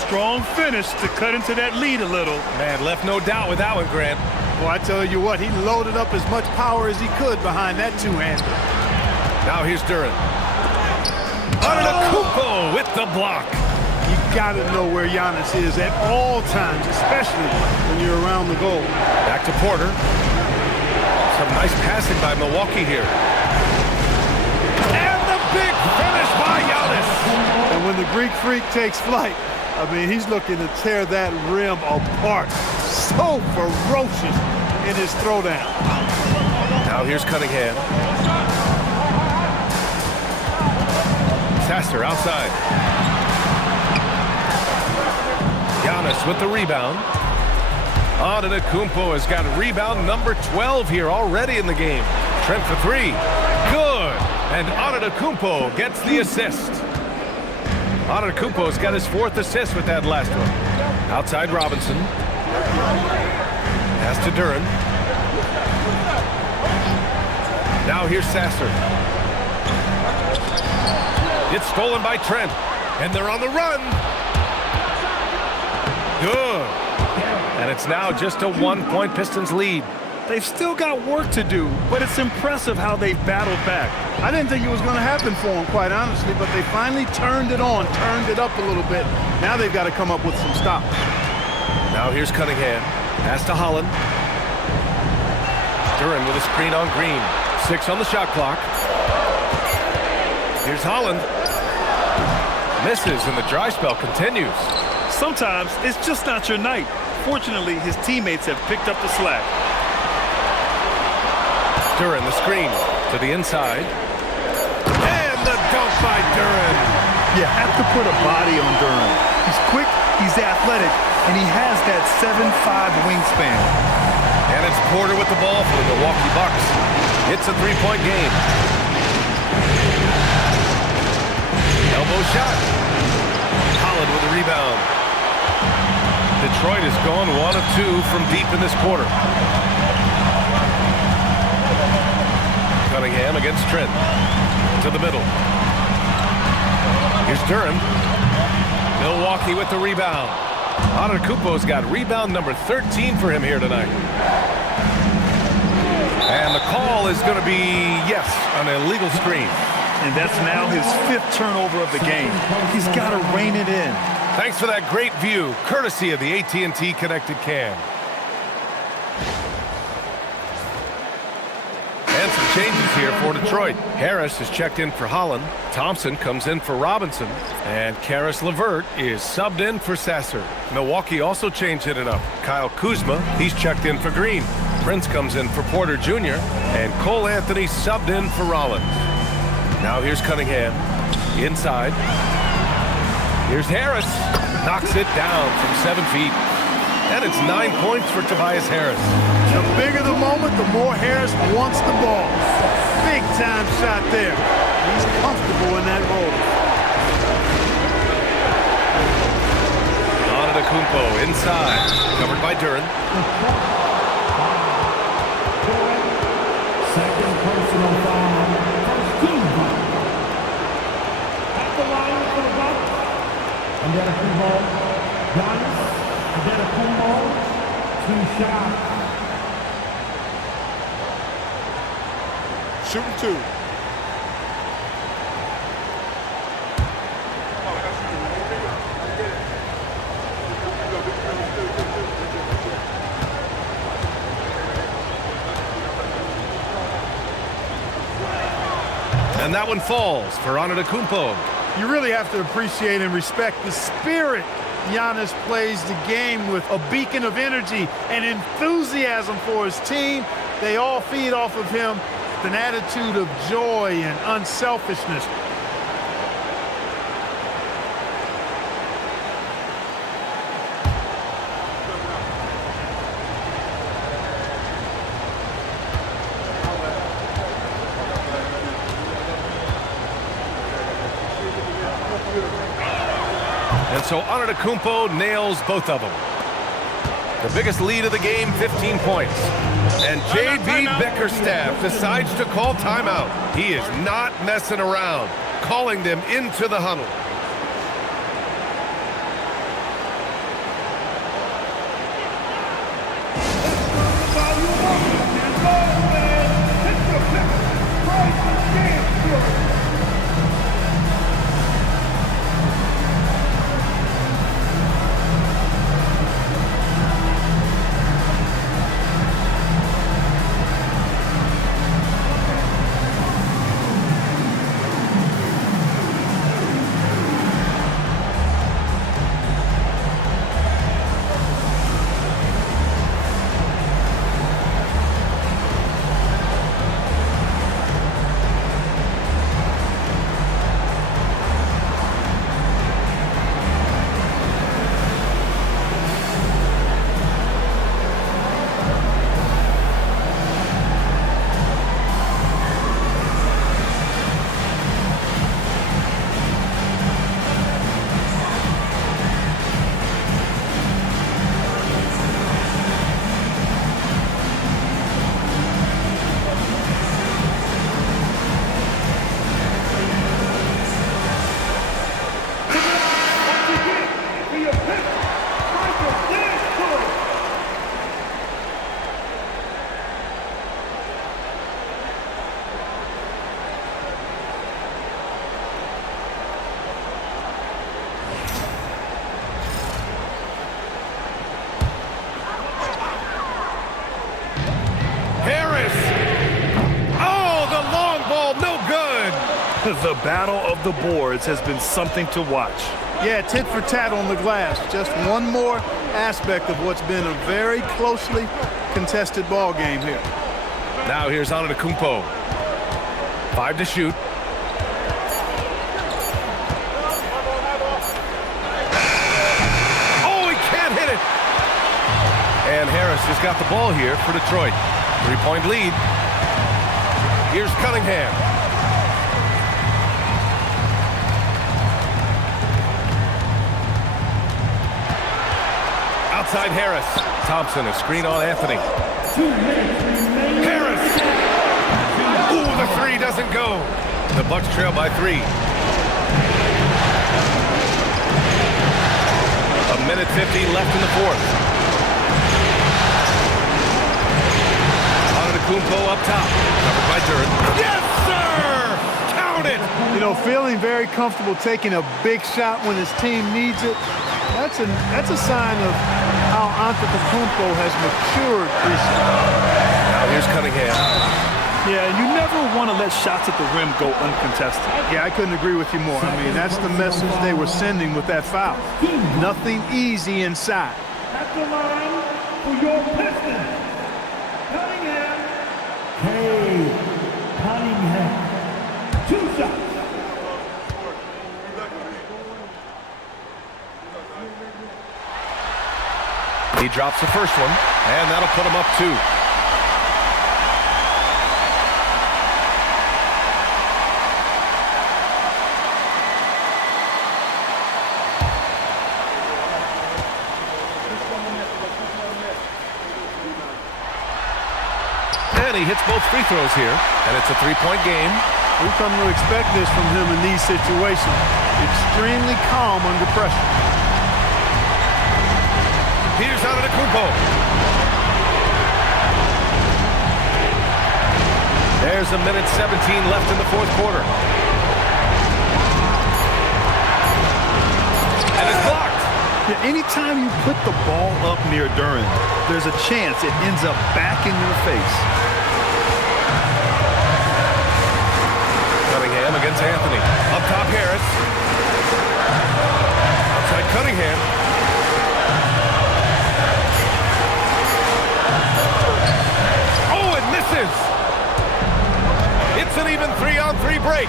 Strong finish to cut into that lead a little. Man, left no doubt with that one, Grant. Well, I tell you what, he loaded up as much power as he could behind that two-hander. Now here's Duren. Antetokounmpo with the block. You got to know where Giannis is at all times, especially when you're around the goal. Back to Porter. Some nice passing by Milwaukee here. And the big finish by Giannis. And when the Greek Freak takes flight, I mean, he's looking to tear that rim apart. So ferocious in his throwdown. Now here's Cunningham. Sasser outside. Giannis with the rebound. Antetokounmpo has got rebound number 12 here already in the game. Trent for three. Good. And Antetokounmpo gets the assist. Antetokounmpo's got his fourth assist with that last one. Outside Robinson. Pass to Duren. Now here's Sasser. It's stolen by Trent. And they're on the run. Good. And it's now just a one-point Pistons lead. They've still got work to do, but it's impressive how they've battled back. I didn't think it was going to happen for them, quite honestly, but they finally turned it on, turned it up a little bit. Now they've got to come up with some stops. Now here's Cunningham. Pass to Holland. Duren with a screen on Green. 6 on the shot clock. Here's Holland. Misses, and the dry spell continues. Sometimes it's just not your night. Unfortunately, his teammates have picked up the slack. Duren, the screen to the inside. And the dunk by Duren. You have to put a body on Duren. He's quick, he's athletic, and he has that 7'5" wingspan. And it's Porter with the ball for the Milwaukee Bucks. It's a three-point game. Elbow shot. Holland with a rebound. Detroit has gone 1 of 2 from deep in this quarter. Cunningham against Trent. To the middle. Here's Duren. Milwaukee with the rebound. Antetokounmpo's got rebound number 13 for him here tonight. And the call is going to be, yes, an illegal screen. And that's now his 5th turnover of the game. He's got to rein it in. Thanks for that great view, courtesy of the AT&T Connected Cam. And some changes here for Detroit. Harris is checked in for Holland. Thompson comes in for Robinson. And Karis LeVert is subbed in for Sasser. Milwaukee also changed it up. Kyle Kuzma, he's checked in for Green. Prince comes in for Porter Jr. And Cole Anthony subbed in for Rollins. Now here's Cunningham. Inside. Here's Harris. Knocks it down from 7 feet. And it's 9 points for Tobias Harris. The bigger the moment, the more Harris wants the ball. Big time shot there. He's comfortable in that role. Antetokounmpo inside. Covered by Duren. Second personal foul. First team foul. At the line for the Bucks. Antetokounmpo. Giannis. Antetokounmpo. 2 shots. Shooting 2. And that one falls for Antetokounmpo. You really have to appreciate and respect the spirit Giannis plays the game with, a beacon of energy and enthusiasm for his team. They all feed off of him with an attitude of joy and unselfishness. And so Antetokounmpo nails both of them. The biggest lead of the game, 15 points. And J.B. Bickerstaff decides to call timeout. He is not messing around, calling them into the huddle. The battle of the boards has been something to watch. Yeah, tit for tat on the glass. Just one more aspect of what's been a very closely contested ball game here. Now here's Antetokounmpo. 5 to shoot. Oh, he can't hit it. And Harris has got the ball here for Detroit. 3-point lead. Here's Cunningham. Outside Harris. Thompson, a screen on Anthony. Harris! Ooh, the three doesn't go. The Bucks trail by 3. 1:50 left in the fourth. Antetokounmpo up top. Covered by Durant. Yes, sir! Count it! You know, feeling very comfortable taking a big shot when his team needs it. That's a sign of how Antetokounmpo has matured recently. Now here's Cunningham. Yeah, you never want to let shots at the rim go uncontested. Yeah, I couldn't agree with you more. I mean, that's the message they were sending with that foul. Nothing easy inside. At the line for your Pistons, Cunningham. Hey, Cunningham. 2 shots. He drops the first one, and that'll put him up 2. And he hits both free throws here, and it's a 3-point game. We've come to expect this from him in these situations. Extremely calm under pressure. Here's Antetokounmpo. There's 1:17 left in the fourth quarter. And it's blocked. Yeah, anytime you put the ball up near Durant, there's a chance it ends up back in your face. Cunningham against Anthony. Up top, Harris. Outside Cunningham. Oh, it misses. It's an even 3-on-3 break.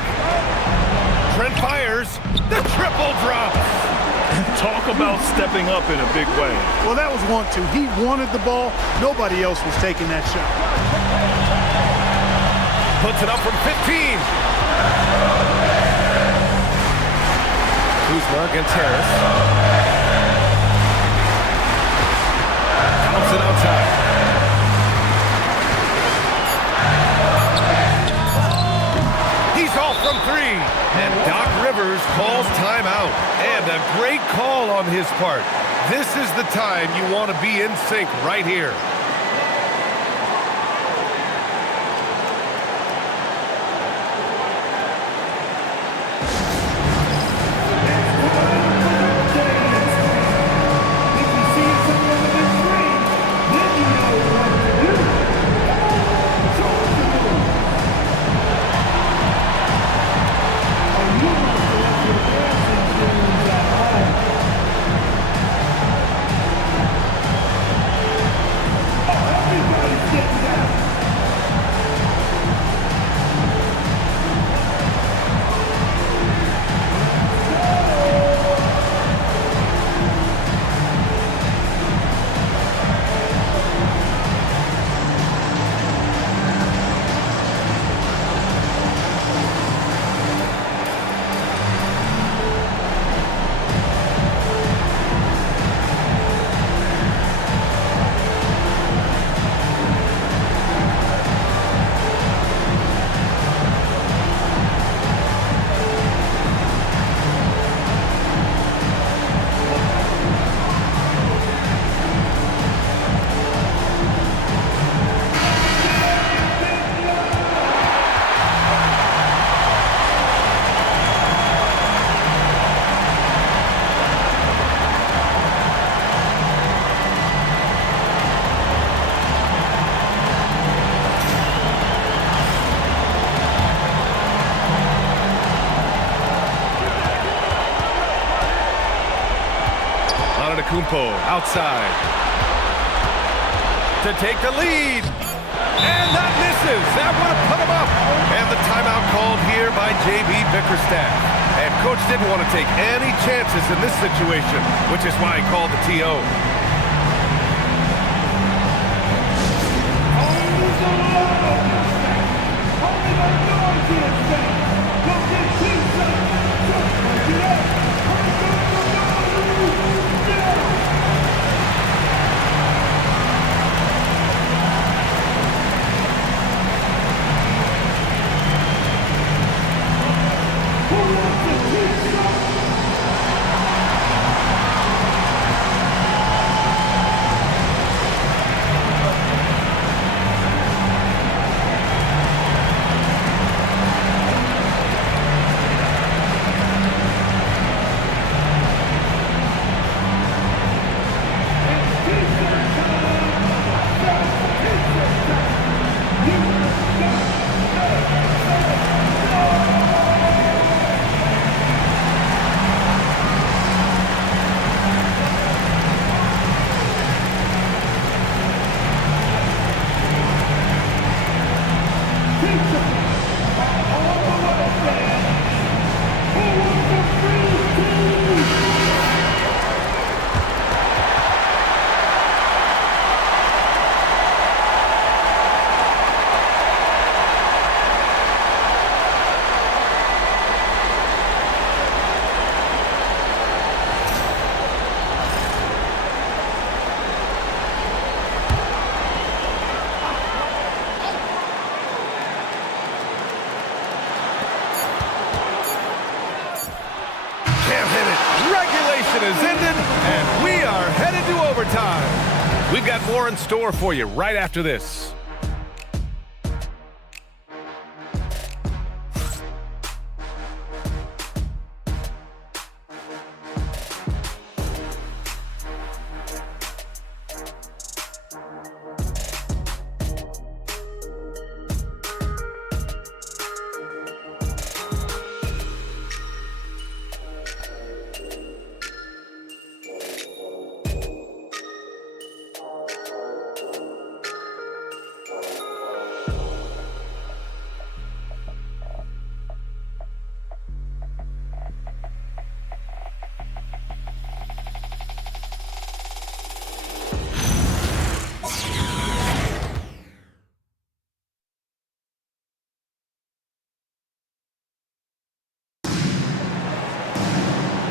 Trent fires. The triple drops. Talk about stepping up in a big way. Well, that was 1-2. He wanted the ball. Nobody else was taking that shot. Puts it up from 15. Kuzma against Harris. Thompson outside. He's off from 3. And Doc Rivers calls timeout. And a great call on his part. This is the time you want to be in sync right here. Outside. To take the lead. And that misses. That would have put him up. And the timeout called here by J.B. Bickerstaff. And coach didn't want to take any chances in this situation, which is why he called the TO. Is ended, and we are headed to overtime. We've got more in store for you right after this.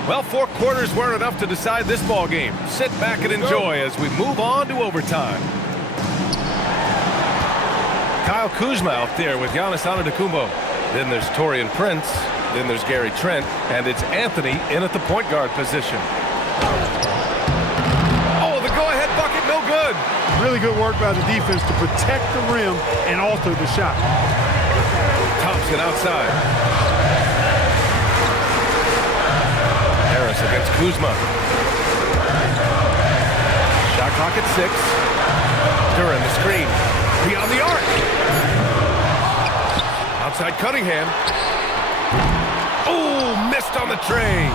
Well, 4 quarters weren't enough to decide this ball game. Sit back and enjoy as we move on to overtime. Kyle Kuzma out there with Giannis Antetokounmpo. Then there's Taurean Prince. Then there's Gary Trent. And it's Anthony in at the point guard position. Oh, the go-ahead bucket, no good. Really good work by the defense to protect the rim and alter the shot. Thompson outside. Harris against Kuzma. Shot clock at 6. Duran the screen. Beyond the arc. Outside Cunningham. Oh, missed on the tray.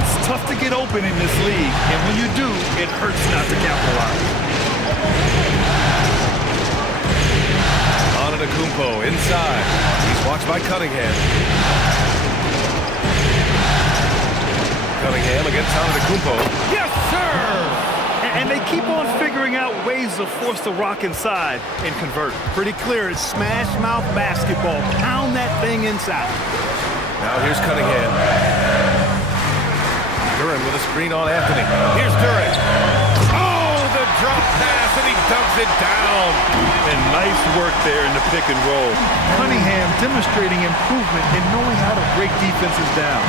It's tough to get open in this league, and when you do, it hurts not to capitalize. Antetokounmpo inside. He's watched by Cunningham. Cunningham against Antetokounmpo. Yes, sir! And they keep on figuring out ways to force the rock inside and convert. Pretty clear. It's smash mouth basketball. Pound that thing inside. Now here's Cunningham. Duran with a screen on Anthony. Here's Duran. Oh, the drop pass, and he dumps it down. And nice work there in the pick and roll. Cunningham demonstrating improvement in knowing how to break defenses down.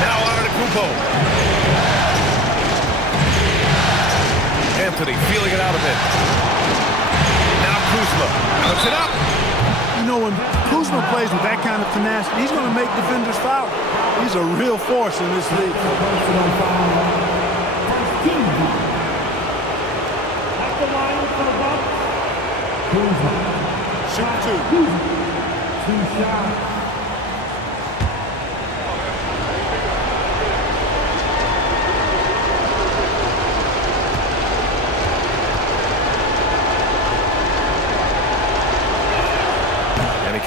Now Antetokounmpo. Anthony feeling it out a bit. Now Kuzma puts it up. You know, when Kuzma plays with that kind of tenacity, he's going to make defenders foul. He's a real force in this league. At the line for the Bucks, Kuzma. Shoot 2. 2 shots.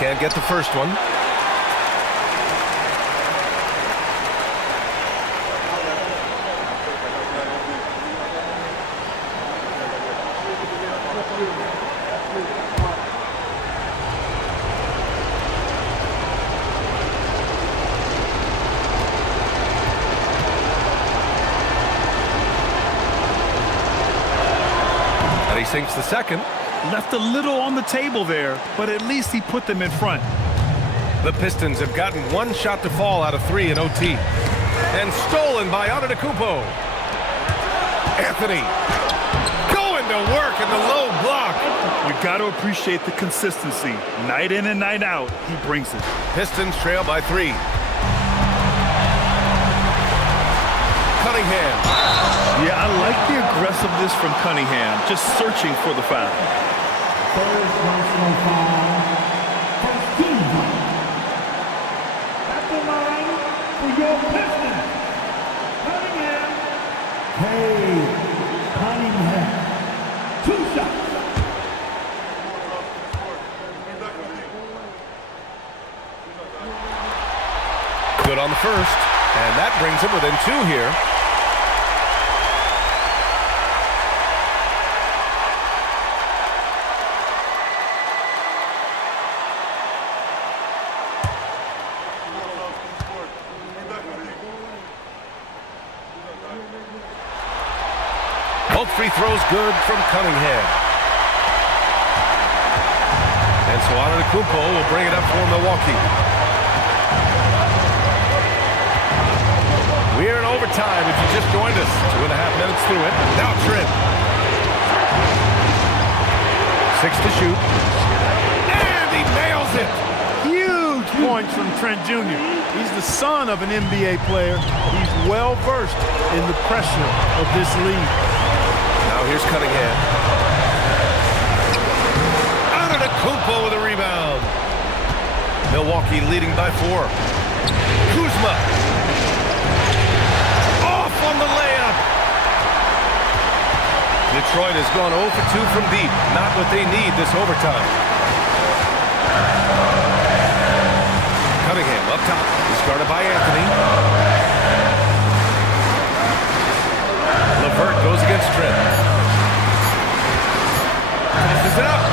Can't get the first one. And he sinks the second. Left a little on the table there, but at least he put them in front. The Pistons have gotten one shot to fall out of 3 in OT. And stolen by Antetokounmpo. Anthony going to work in the low block. You got to appreciate the consistency. Night in and night out, he brings it. Pistons trail by 3. Cunningham. Yeah, I like the aggressiveness from Cunningham, just searching for the foul. First personal foul. First team foul. At the line for your Pistons. Cunningham. Hey, Cunningham. 2 shots. Good on the first. And that brings him within 2 here. Both free throws good from Cunningham. And so Antetokounmpo will bring it up for Milwaukee. We're in overtime if you just joined us. 2.5 minutes through it. Now Trent. 6 to shoot. And he nails it. Huge points from Trent Jr. He's the son of an NBA player. He's well versed in the pressure of this league. Now here's Cunningham. Antetokounmpo with a rebound. Milwaukee leading by 4. Kuzma. Off on the layup. Detroit has gone 0 for 2 from deep. Not what they need this overtime. Cunningham up top. He's guarded by Anthony. LeVert goes against Trent. Passes it up.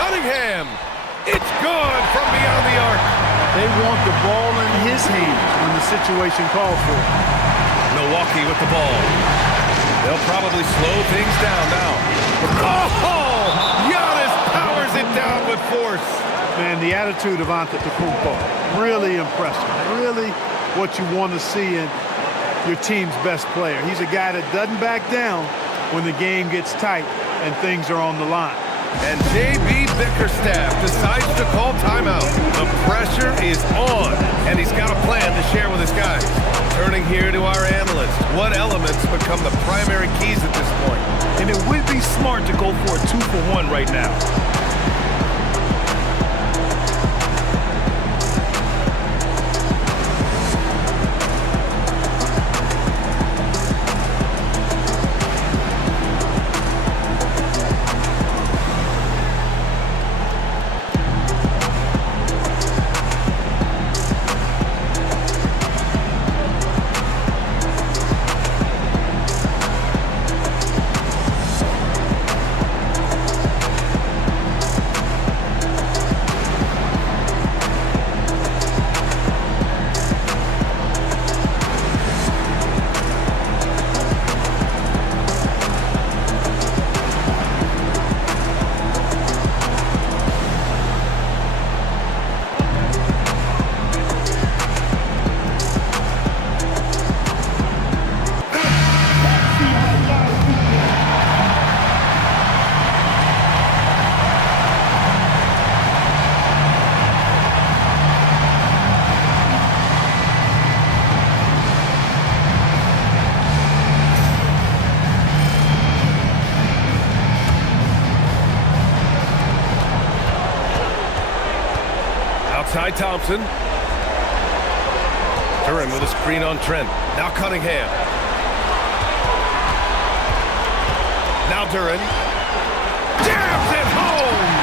Cunningham. It's good from beyond the arc. They want the ball in his hands when the situation calls for it. Milwaukee with the ball. They'll probably slow things down now. Oh! Giannis powers it down with force. Man, the attitude of Antetokounmpo, really impressive. Really what you want to see in your team's best player. He's a guy that doesn't back down when the game gets tight and things are on the line. And J.B. Bickerstaff decides to call timeout. The pressure is on, and he's got a plan to share with his guys. Turning here to our analyst, what elements become the primary keys at this point? And it would be smart to go for a 2-for-1 right now. Outside Thompson. Duren with a screen on Trent. Now Cunningham. Now Duren. Jams it home!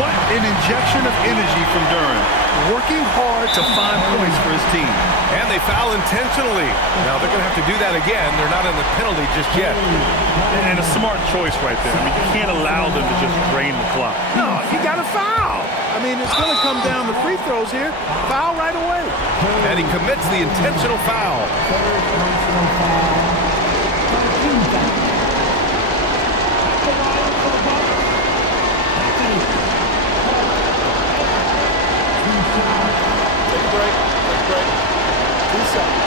What an injection of energy from Duren, working hard to find points for his team. And they foul intentionally. Now they're going to have to do that again. They're not in the penalty just yet. And a smart choice right there. I mean, you can't allow them to just drain the clock. No, you got to foul. I mean, it's going to come down to free throws here. Foul right away. And he commits the intentional foul. Take a break. Take a break. 2 seconds.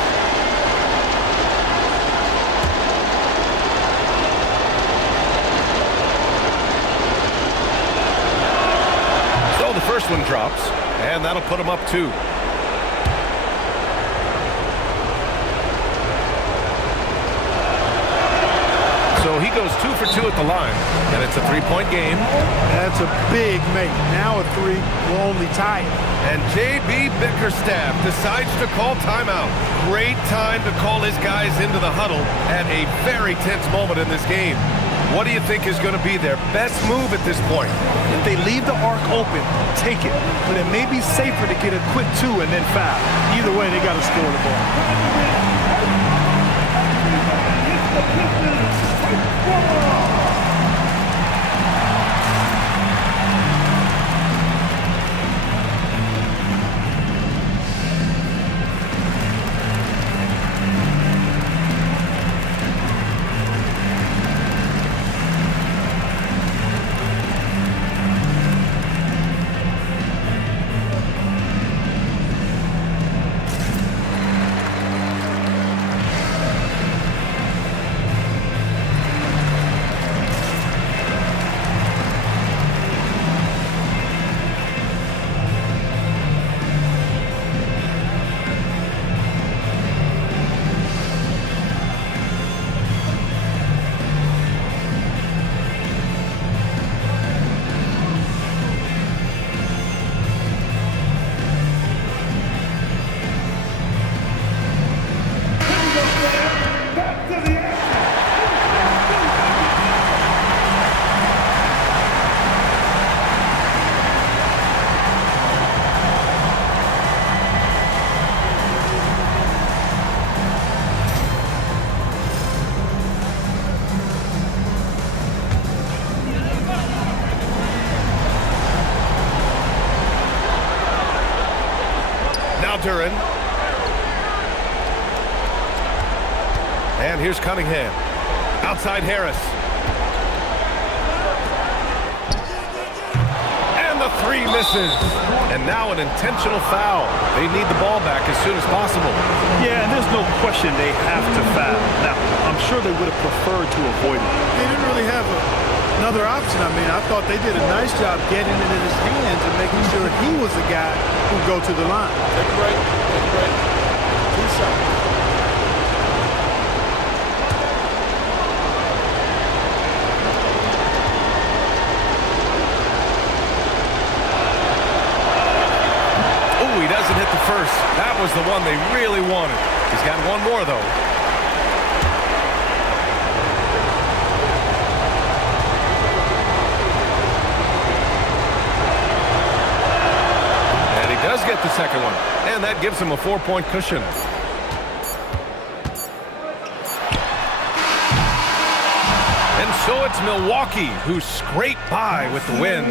So the first one drops, and that'll put him up 2. So he goes 2 for 2 at the line, and it's a 3-point game. That's a big make. Now a 3 will only tie it. And J.B. Bickerstaff decides to call timeout. Great time to call his guys into the huddle at a very tense moment in this game. What do you think is going to be their best move at this point? If they leave the arc open, take it. But it may be safer to get a quick 2 and then foul. Either way, they got to score the ball. Duren. And here's Cunningham. Outside Harris. And the 3 misses. And now an intentional foul. They need the ball back as soon as possible. Yeah, and there's no question they have to foul. Now, I'm sure they would have preferred to avoid it. They didn't really have another option. I mean, I thought they did a nice job getting it in his hands and making sure he was the guy who go to the line. Take a break. Take a break. 2 seconds. Oh, he doesn't hit the first. That was the one they really wanted. He's got one more, though. Does get the second one, and that gives him a 4-point cushion. And so it's Milwaukee who scrape by with the win.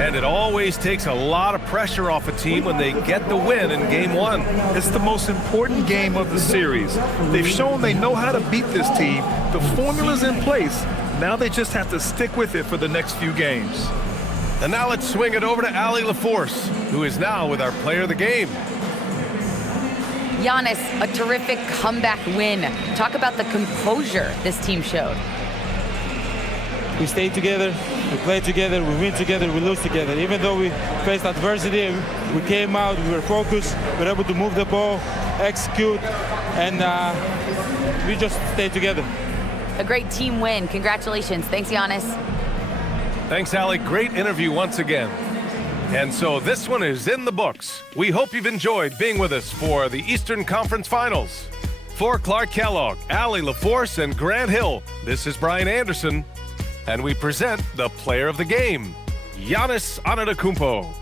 And it always takes a lot of pressure off a team when they get the win in Game 1. It's the most important game of the series. They've shown they know how to beat this team. The formula's in place. Now they just have to stick with it for the next few games. And now let's swing it over to Allie LaForce, who is now with our player of the game. Giannis, a terrific comeback win. Talk about the composure this team showed. We stayed together, we played together, we win together, we lose together. Even though we faced adversity, we came out, we were focused, we were able to move the ball, execute, and we just stayed together. A great team win. Congratulations. Thanks, Giannis. Thanks, Allie. Great interview once again. And so this one is in the books. We hope you've enjoyed being with us for the Eastern Conference Finals. For Clark Kellogg, Allie LaForce, and Grant Hill, this is Brian Anderson, and we present the player of the game. Giannis Antetokounmpo.